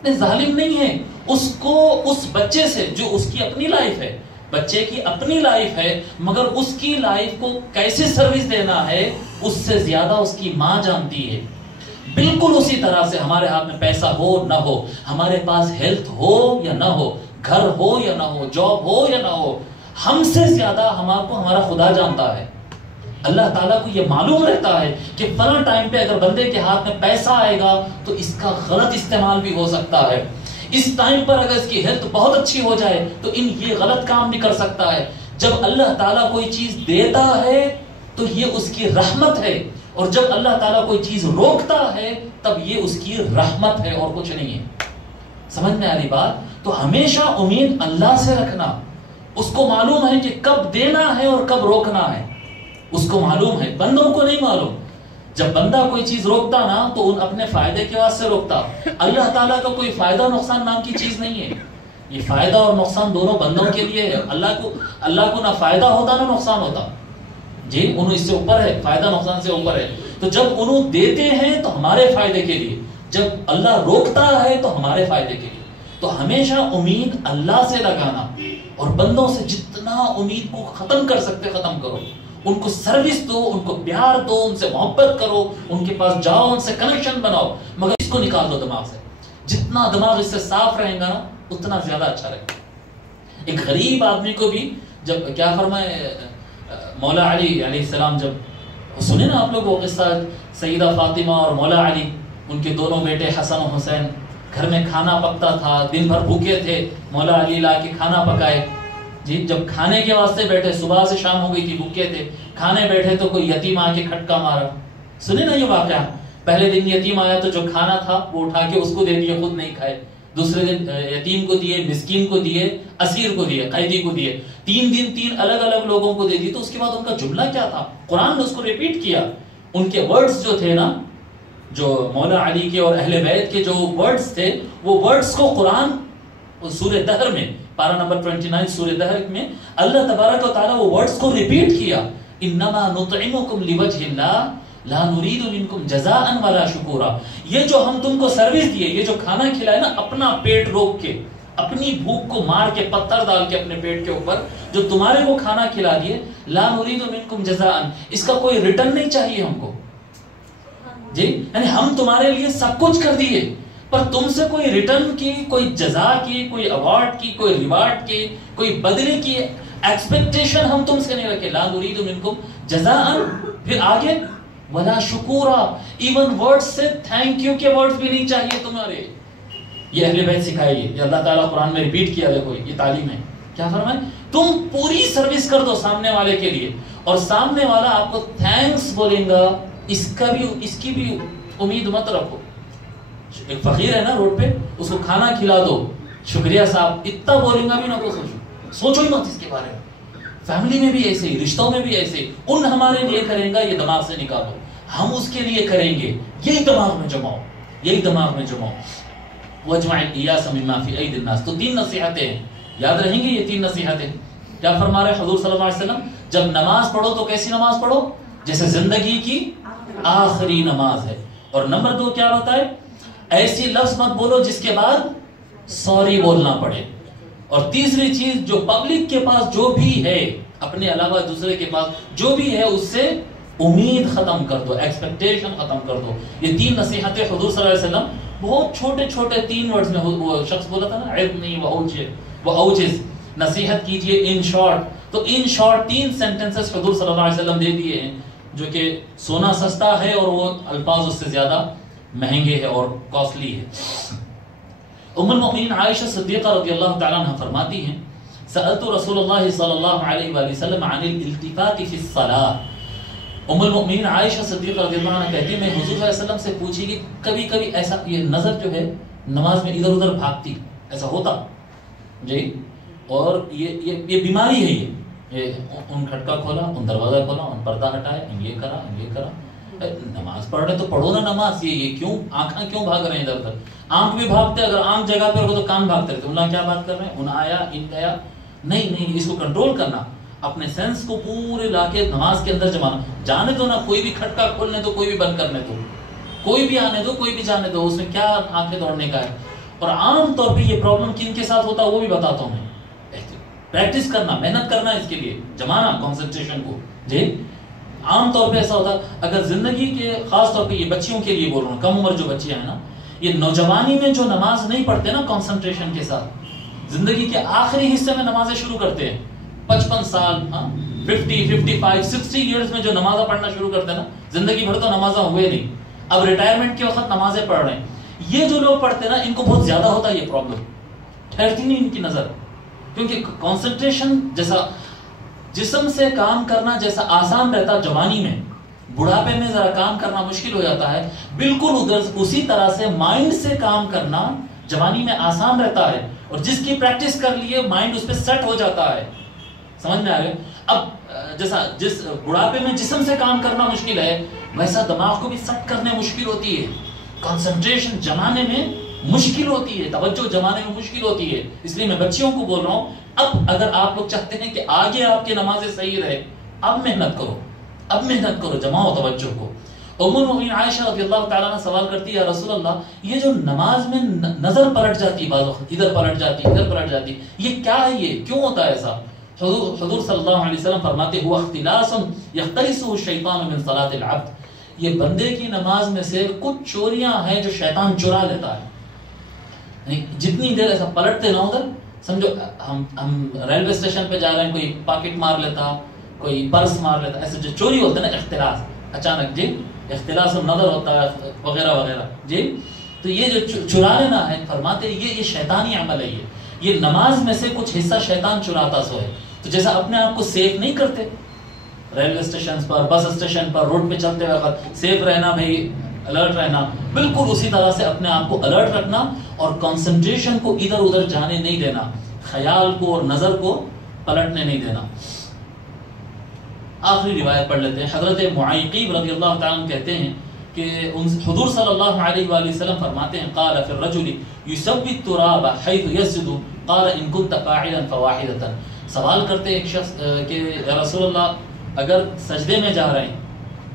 نہیں، ظالم نہیں ہے. اس کو اس بچے سے، جو اس کی اپنی لائف ہے، بچے کی اپنی لائف ہے، مگر اس کی لائف کو کیسے سروس دینا ہے اس سے زیادہ اس کی ماں جانتی ہے. بالکل اسی طرح سے ہمارے ہاتھ میں پیسہ ہو نہ ہو، ہمارے پاس ہیلتھ ہو یا نہ ہو، گھر ہو یا نہ ہو، جاب ہو یا نہ ہو، ہم سے زیادہ ہمارا خدا جانتا ہے. اللہ تعالیٰ کو یہ معلوم رہتا ہے کہ فلاں ٹائم پہ اگر بندے کے ہاتھ میں پیسہ آئے گا تو اس کا غلط استعمال بھی ہو سکتا ہے. اس ٹائم پر اگر اس کی ہیلتھ بہت اچھی ہو جائے تو یہ غلط کام بھی کر سکتا ہے. جب اللہ تعالیٰ کوئی چیز دیتا ہے تو یہ اس کی رحمت ہے، اور جب اللہ تعالیٰ کوئی چیز روکتا ہے تب یہ اس کی رحمت ہے اور کچھ نہیں ہے. سمجھ میں آ رہی بات؟ تو ہمیشہ امید اللہ سے رکھنا. اس کو معلوم ہے کہ کب دینا ہے اور کب روکنا ہے، اس کو معلوم ہے، بندوں کو نہیں معلوم. جب بندہ کوئی چیز روکتا نا تو ان اپنے فائدے کے واسطے روکتا. اللہ تعالیٰ کا کوئی فائدہ نقصان نام کی چیز نہیں ہے. یہ فائدہ اور نقصان دونوں بندوں کے لیے ہے. اللہ کو نہ فائدہ ہوتا نہ نقصان ہوتا جی. انہوں اس سے اوپر ہے، فائدہ نقصان سے اوپر ہے. تو جب انہوں دیتے ہیں تو ہمارے فائدے کے لیے، جب اللہ روکتا ہے تو ہمارے فائدے کے لیے. تو ہمیشہ امید اللہ سے لگانا، اور بندوں سے جتنا امید کو ختم کر سکتے ختم کرو. ان کو سروس دو، ان کو پیار دو، ان سے محبت کرو، ان کے پاس جاؤ، ان سے کنیکشن بناؤ، مگر اس کو نکال دو دماغ سے. جتنا دماغ اس سے صاف رہے گا نا اتنا زیادہ اچھا رہے گا. ایک غریب آدمی کو بھی جب کیا فرمائے مولا علی علیہ السلام، جب سنے نا آپ لوگ وہ قصہ، سیدہ فاطمہ اور مولا علی، ان کے دونوں بیٹے حسن و حسین، گھر میں کھانا پکتا تھا، دن بھر بھوکے تھے، مولا علی لا کے کھانا پکائے جی. جب کھانے کے واسطے بیٹھے، صبح سے شام ہو گئی تھی، بھوکے تھے، کھانے بیٹھے تو کوئی یتیم آ کے کھٹکا مارا. سنے نا یہ واقعہ؟ پہلے دن یتیم آیا تو جو کھانا تھا وہ اٹھا کے اس کو دے دیے، خود نہیں کھائے. دوسرے دن یتیم کو دیے، مسکین کو دیے، اسیر کو دیے، قیدی کو دیے. 3 دن 3 الگ الگ لوگوں کو دے دی. تو اس کے بعد ان کا جملہ کیا تھا؟ قرآن نے اس کو ریپیٹ کیا. ان کے ورڈز جو تھے نا، جو مولا علی کے اور اہل بیت کے جو ورڈز تھے، وہ ورڈز کو قرآن سورہ دہر میں، پارہ نمبر 29 سورہ دہر میں اللہ تبارک و تعالیٰ وہ ورڈز کو ریپیٹ کیا. انما نطعمکم لوجہ اللہ لا نرید منکم جزاء ولا شکورا. یہ جو ہم تم کو سروس دیے، یہ جو کھانا کھلائے نا، اپنا پیٹ روک کے، اپنی بھوک کو مار کے، پتھر ڈال کے اپنے پیٹ کے اوپر جو تمہارے کو کھانا کھلا دیے، لا نرید منکم جزاء، اس کا کوئی ریٹرن نہیں چاہیے ہم کو جی. یعنی ہم تمہارے لیے سب کچھ کر دیے، پر تم سے کوئی ریٹرن کی، کوئی جزا کی، کوئی ایوارڈ کی، کوئی ریوارڈ کی، کوئی بدلے کی ایکسپیکٹیشن ہم تم سے نہیں رکھے. لا نرید منکم جزاء، پھر آگے ولا شکورا، ایون ورڈ سے تھینک یو کے ورڈز بھی نہیں چاہیے تمہارے. یہ اہل بیت سکھائیے، یہ اللہ تعالیٰ قرآن میں ریپیٹ کیا. دیکھو یہ تعلیم ہے. کیا فرمائے؟ تم پوری سروس کر دو سامنے والے کے لیے، اور سامنے والا آپ کو تھینکس بولیں گا، اس کی بھی امید مت رکھو. ایک فقیر ہے نا روڈ پہ، اس کو کھانا کھلا دو، شکریہ صاحب، اتنا بولیں گا بھی نہ تو سوچو ہی مت اس کے بارے میں. فیملی میں بھی ایسے ہی، رشتوں میں بھی ایسے ہی. ان ہمارے لیے کریں گا یہ دماغ سے نکالو، ہم اس کے لیے کریں گے یہی دماغ میں جماؤ، یہی دماغ میں جماؤ. وَاجْمَعِ الْإِيَاسَ مِمَّا فِي أَيْدِ النَّاسِ. تو 3 نصیحتیں ہیں، یاد رہیں گے یہ 3 نصیحتیں. کیا فرما رہے حضور صلی اللہ علیہ وسلم؟ جب نماز پڑھو تو کیسی نماز پڑھو؟ جیسے زندگی کی آخری نماز ہے. اور نمبر 2 کیا بتائے؟ ایسی لفظ مت بولو جس کے بعد سوری بولنا پڑے. اور تیسری چیز، جو پبلک کے پاس جو بھی ہے، اپنے علاوہ دوسرے کے پاس جو بھی ہے، اس سے امید ختم کر دو، ایکسپیکٹیشن ختم کر دو. یہ 3 نصیحتیں حضور صلی اللہ علیہ وسلم بہت چھوٹے چھوٹے 3 ورڈز میں، وہ شخص بولا تھا نا عظنی و اوجز، نصیحت کیجئے ان شارٹ. تو ان شارٹ 3 سینٹنسز حضور صلی اللہ علیہ وسلم دے دیے ہیں، جو کہ سونا سستا ہے اور وہ الفاظ اس سے زیادہ مہنگے ہیں اور کاسٹلی ہے. ام المؤمنین عائشہ صدیقہ رضی اللہ تعالیٰ عنہ فرماتی ہیں، سألت رسول اللہ صلی اللہ علیہ وآلہ وسلم عن الالتفات فی الصلاة. ام المؤمنین عائشہ صدیقہ رضی اللہ عنہ کہتی ہیں میں حضور صلی اللہ علیہ وسلم سے پوچھی کہ کبھی کبھی ایسا یہ نظر جو ہے نماز میں ادھر ادھر بھاگتی، ایسا ہوتا جی، اور یہ بیماری ہے. یہ ان کھٹکا کھولا، ان دروازہ کھولا، ان پردہ ہٹایا، ان یہ کرا. نماز پڑھ رہے تو پڑھو نا نماز. یہ کیوں آنکھیں کیوں بھاگ رہے ہیں ادھر ادھر؟ آنکھ بھی بھاگتے، اگر آنکھ جگہ پہ ہو تو کان بھاگتے رہتے. اللہ کیا بات کر رہے ہیں؟ ان آیا، ان گیا. نہیں، اس کو کنٹرول کرنا، اپنے سینس کو پورے لا کے نماز کے اندر جمانا. جانے دو نا، کوئی بھی کھٹکا کھولنے دو، کوئی بھی بند کرنے دو، کوئی بھی آنے دو، کوئی بھی جانے دو، اس میں کیا آنکھیں دوڑنے کا ہے. اور عام طور پہ یہ پرابلم کن کے ساتھ ہوتا ہے وہ بھی بتاتا ہوں میں. پریکٹس کرنا، محنت کرنا، اس کے لیے جمانا کنسنٹریشن کو جی. عام طور پہ ایسا ہوتا ہے اگر زندگی کے، خاص طور پہ یہ بچیوں کے لیے بول رہا ہوں، کم عمر جو بچیاں ہیں نا، یہ نوجوانی میں جو نماز نہیں پڑھتے نا کنسنٹریشن کے ساتھ، زندگی کے آخری حصے میں نمازیں شروع کرتے ہیں. 55 سال، 50، 55، 60 ایئرز میں جو نمازیں پڑھنا شروع کرتے ہیں نا، زندگی بھر تو نمازیں ہوئے نہیں، اب ریٹائرمنٹ کے وقت نمازیں پڑھ رہے ہیں. یہ جو لوگ پڑھتے ہیں نا، ان کو بہت زیادہ ہوتا ہے یہ پرابلم، ٹھہرتی نہیں ان کی نظر. کیونکہ کنسنٹریشن جیسا جسم سے کام کرنا جیسا آسان رہتا جوانی میں، بڑھاپے میں ذرا کام کرنا مشکل ہو جاتا ہے. بالکل اسی طرح سے مائنڈ سے کام کرنا جوانی میں آسان رہتا ہے، اور جس کی پریکٹس کر لیے مائنڈ اس پہ سیٹ ہو جاتا ہے. سمجھ میں آ رہے؟ اب جیسا جس بڑھاپے میں جسم سے کام کرنا مشکل ہے، ویسا دماغ کو بھی سیٹ کرنے مشکل ہوتی ہے، کنسنٹریشن جمانے میں مشکل ہوتی ہے، توجہ جمانے میں مشکل ہوتی ہے. اس لیے میں بچیوں کو بول رہا ہوں، اب اگر آپ لوگ چاہتے ہیں کہ آگے آپ کی نمازیں صحیح رہے، اب محنت کرو، جماؤ توجہ کو. ام المؤمنین عائشہ رضی اللہ تعالیٰ عنہ سوال کرتی ہے، یا رسول اللہ، یہ جو نماز میں نظر پلٹ جاتی، بعض وقت ادھر پلٹ جاتی، یہ کیا ہے؟ یہ کیوں ہوتا ہے ایسا؟ حضور صلی اللہ علیہ وسلم فرماتے ہوا اختلاس یختلسہ الشیطان من صلاۃ العبد. یہ بندے کی نماز میں سے کچھ چوریاں ہیں جو شیطان چرا لیتا ہے. جتنی دیر ایسا پلٹتے نہ ادھر، سمجھو ہم ریلوے اسٹیشن پہ جا رہے ہیں، کوئی پاکٹ مار لیتا، کوئی پرس مار لیتا، ایسے جو چوری ہوتا ہے نا اختلاس، اچانک جی اختلاس النظر ہوتا ہے وغیرہ وغیرہ جی. تو یہ جو چرا لینا ہے، فرماتے یہ شیطانی عمل ہے. یہ نماز میں سے کچھ حصہ شیطان چراتا سو ہے. تو جیسا اپنے آپ کو سیف نہیں کرتے ریلوے اسٹیشن پر، بس اسٹیشن پر، روڈ پہ چلتے وقت سیف رہنا، بھائی الرٹ رہنا، بالکل اسی طرح سے اپنے آپ کو الرٹ رکھنا اور کنسنٹریشن کو ادھر ادھر جانے نہیں دینا، خیال کو اور نظر کو پلٹنے نہیں دینا. آخری روایت پڑھ لیتے ہیں. حضرت معیقیب رضی اللہ تعالیٰ عنہ کہتے ہیں کہ حضور صلی اللہ علیہ وآلہ وسلم فرماتے ہیں، قال فی الرجل یسوی التراب حیث یسجد قال ان كنت فاعلا فواحدۃ. سوال کرتے ایک شخص کہ یا رسول اللہ، اگر سجدے میں جا رہے ہیں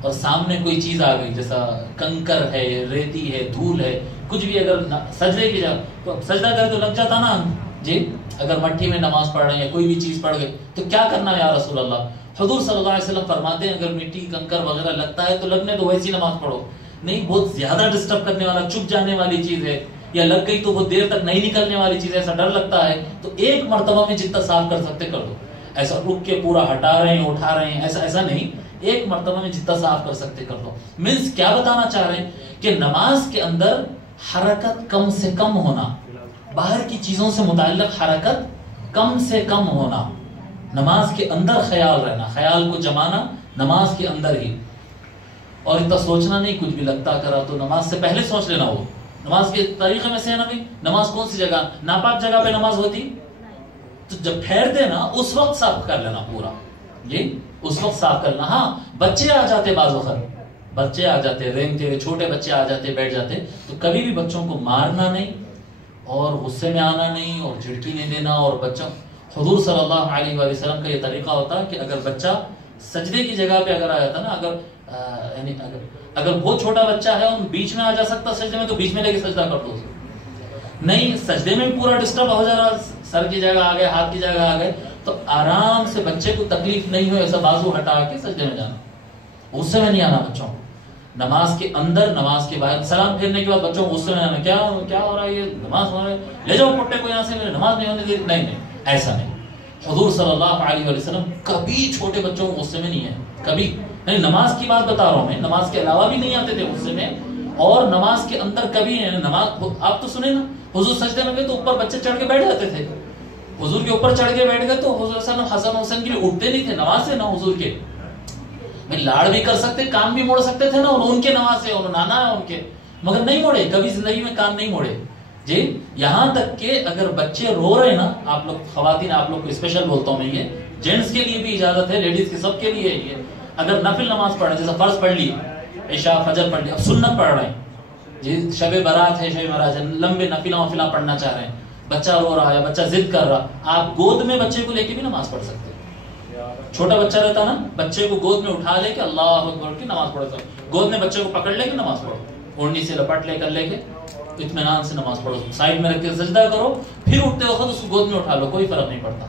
اور سامنے کوئی چیز آ گئی، جیسا کنکر ہے، ریتی ہے، دھول ہے، کچھ بھی، اگر سجدے کی جا تو سجدہ کرے تو لگ جاتا نا جی. اگر مٹی میں نماز پڑھ رہے ہیں یا کوئی بھی چیز پڑھ گئے تو کیا کرنا ہے یا رسول اللہ؟ حضور صلی اللہ علیہ وسلم فرماتے ہیں اگر مٹی کنکر وغیرہ لگتا ہے تو لگنے تو ویسی نماز پڑھو. نہیں بہت زیادہ ڈسٹرب کرنے والا، چپ جانے والی چیز ہے، یا لگ گئی تو وہ دیر تک نہیں نکلنے والی چیز ہے، ایسا ڈر لگتا ہے، تو ایک مرتبہ میں جتنا صاف کر سکتے کر دو. ایسا رک کے پورا ہٹا رہے ہیں، اٹھا رہے ہیں، ایسا نہیں، ایک مرتبہ میں جتنا صاف کر سکتے کر دو. مینس کیا بتانا چاہ رہے ہیں کہ نماز کے اندر حرکت کم سے کم ہونا، باہر کی چیزوں سے متعلق حرکت کم سے کم ہونا. نماز کے اندر خیال رہنا، خیال کو جمانا نماز کے اندر ہی، اور اتنا سوچنا نہیں، کچھ بھی لگتا کرا تو نماز سے پہلے سوچ لینا. وہ نماز کے طریقے میں سے ہے نا بھائی، نماز کون سی جگہ، ناپاک جگہ پہ نماز ہوتی تو جب ٹھہرتے نا اس وقت صاف کر لینا پورا، جی اس وقت صاف کرنا. ہاں بچے آ جاتے بعض وقت، بچے آ جاتے رینگتے، چھوٹے بچے آ جاتے بیٹھ جاتے، تو کبھی بھی بچوں کو مارنا نہیں اور غصے میں آنا نہیں اور جھڑکی نہیں دینا. اور بچوں، حضور صلی اللہ علیہ وآلہ وسلم کا یہ طریقہ ہوتا کہ اگر بچہ سجدے کی جگہ پہ اگر آ جاتا نا، یعنی اگر وہ چھوٹا بچہ ہے اور بیچ میں آ جا سکتا سجدے میں، تو بیچ میں لے کے سجدہ کر دو. نہیں سجدے میں پورا ڈسٹرب ہو جا رہا، سر کی جگہ آ گئے، ہاتھ کی جگہ آ گئے، تو آرام سے بچے کو تکلیف نہیں ہو ایسا بازو ہٹا کے سجدے میں جانا. غصے میں نہیں آنا بچوں کو. نماز کے اندر، نماز کے باہر، سلام پھیرنے کے بعد بچوں کو غصے میں آنا، کیا ہو رہا ہے، یہ نماز ہو رہا ہے، لے جاؤ پٹے کو یہاں سے، میرے نماز نہیں ہونے دے. نہیں ایسا نہیں. حضور صلی اللہ علیہ وسلم کبھی چھوٹے بچوں کو غصے میں نہیں ہے، کبھی. نہیں نماز کی بات بتا رہا ہوں میں، نماز کے علاوہ بھی نہیں آتے تھے غصے میں، اور نماز کے اندر کبھی نہیں. نماز آپ تو سنیں نا، حضور سجدے میں گئے تو اوپر بچے چڑھ کے بیٹھ جاتے تھے. حضور کے اوپر چڑھ کے بیٹھ گئے تو حضور صلی اللہ علیہ وسلم حسن حسین کے لیے اٹھتے نہیں تھے. نماز سے نا حضور کے لاڑ بھی کر سکتے، کام بھی موڑ سکتے تھے نا، اور ان کے نماز سے، اور نانا ہے ان کے، مگر نہیں موڑے کبھی زندگی میں، کام نہیں موڑے. جی یہاں تک کہ اگر بچے رو رہے نا، آپ لوگ خواتین، آپ لوگ کو اسپیشل بولتا ہوں میں، یہ جینٹس کے لیے بھی اجازت ہے، لیڈیز کے سب کے لیے. یہ اگر نفل نماز پڑھ رہے ہیں، جیسے فرض پڑھ لی، عشاء فجر پڑھ لی، اب سنت پڑھ رہے ہیں، جی شب برات ہے، شب معراج ہے، لمبے نفلہ پڑھنا چاہ رہے ہیں، بچہ رو رہا ہے، بچہ ضد کر رہا، آپ گود میں بچے کو لے کے بھی نماز پڑھ سکتے ہیں. چھوٹا بچہ رہتا نا، بچے کو گود میں اٹھا لے کے اللہ اکبر کی نماز پڑھتا، گود میں بچے کو پکڑ لے کے نماز پڑھو، اوڑھنی سے لپٹ لے کر لے کے اطمینان سے نماز پڑھو، سائڈ میں رکھ کے سجدہ کرو، پھر اٹھتے وقت اس کو گود میں اٹھا لو، کوئی فرق نہیں پڑتا.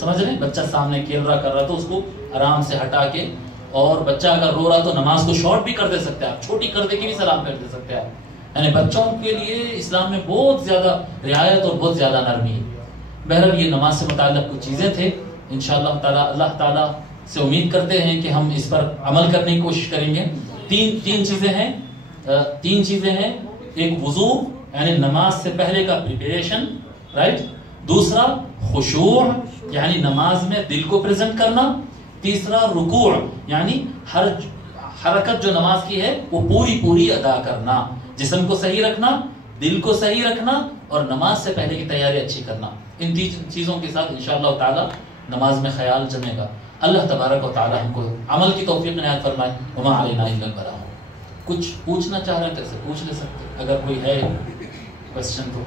سمجھ رہے ہیں؟ بچہ سامنے کھیل رہا کر رہا تو اس کو آرام سے ہٹا کے، اور بچہ اگر رو رہا تو نماز کو شارٹ بھی کر دے سکتے ہیں آپ، چھوٹی کر دے کے بھی سلام کر دے سکتے ہیں آپ. یعنی بچوں کے لیے اسلام میں بہت زیادہ رعایت اور بہت زیادہ نرمی ہے. بہرحال یہ نماز سے متعلق کچھ چیزیں تھے. انشاءاللہ تعالیٰ اللہ تعالیٰ سے امید کرتے ہیں کہ ہم اس پر عمل کرنے کی کوشش کریں گے. تین چیزیں ہیں. ایک وضو یعنی نماز سے پہلے کا پریپریشن، رائٹ. دوسرا خشوع یعنی نماز میں دل کو پریزنٹ کرنا. تیسرا رکوع یعنی ہر حرکت جو نماز کی ہے وہ پوری ادا کرنا، جسم کو صحیح رکھنا، دل کو صحیح رکھنا، اور نماز سے پہلے کی تیاری اچھی کرنا. ان تین چیزوں کے ساتھ انشاءاللہ تعالی نماز میں خیال جمے گا. اللہ تبارک و تعالی ہم کو عمل کی توفیق عنایت فرمائے. وما علینا الا البلاغ. کچھ پوچھنا چاہ رہے ہیں تو پوچھ لے سکتے، اگر کوئی ہے کوشچن تو.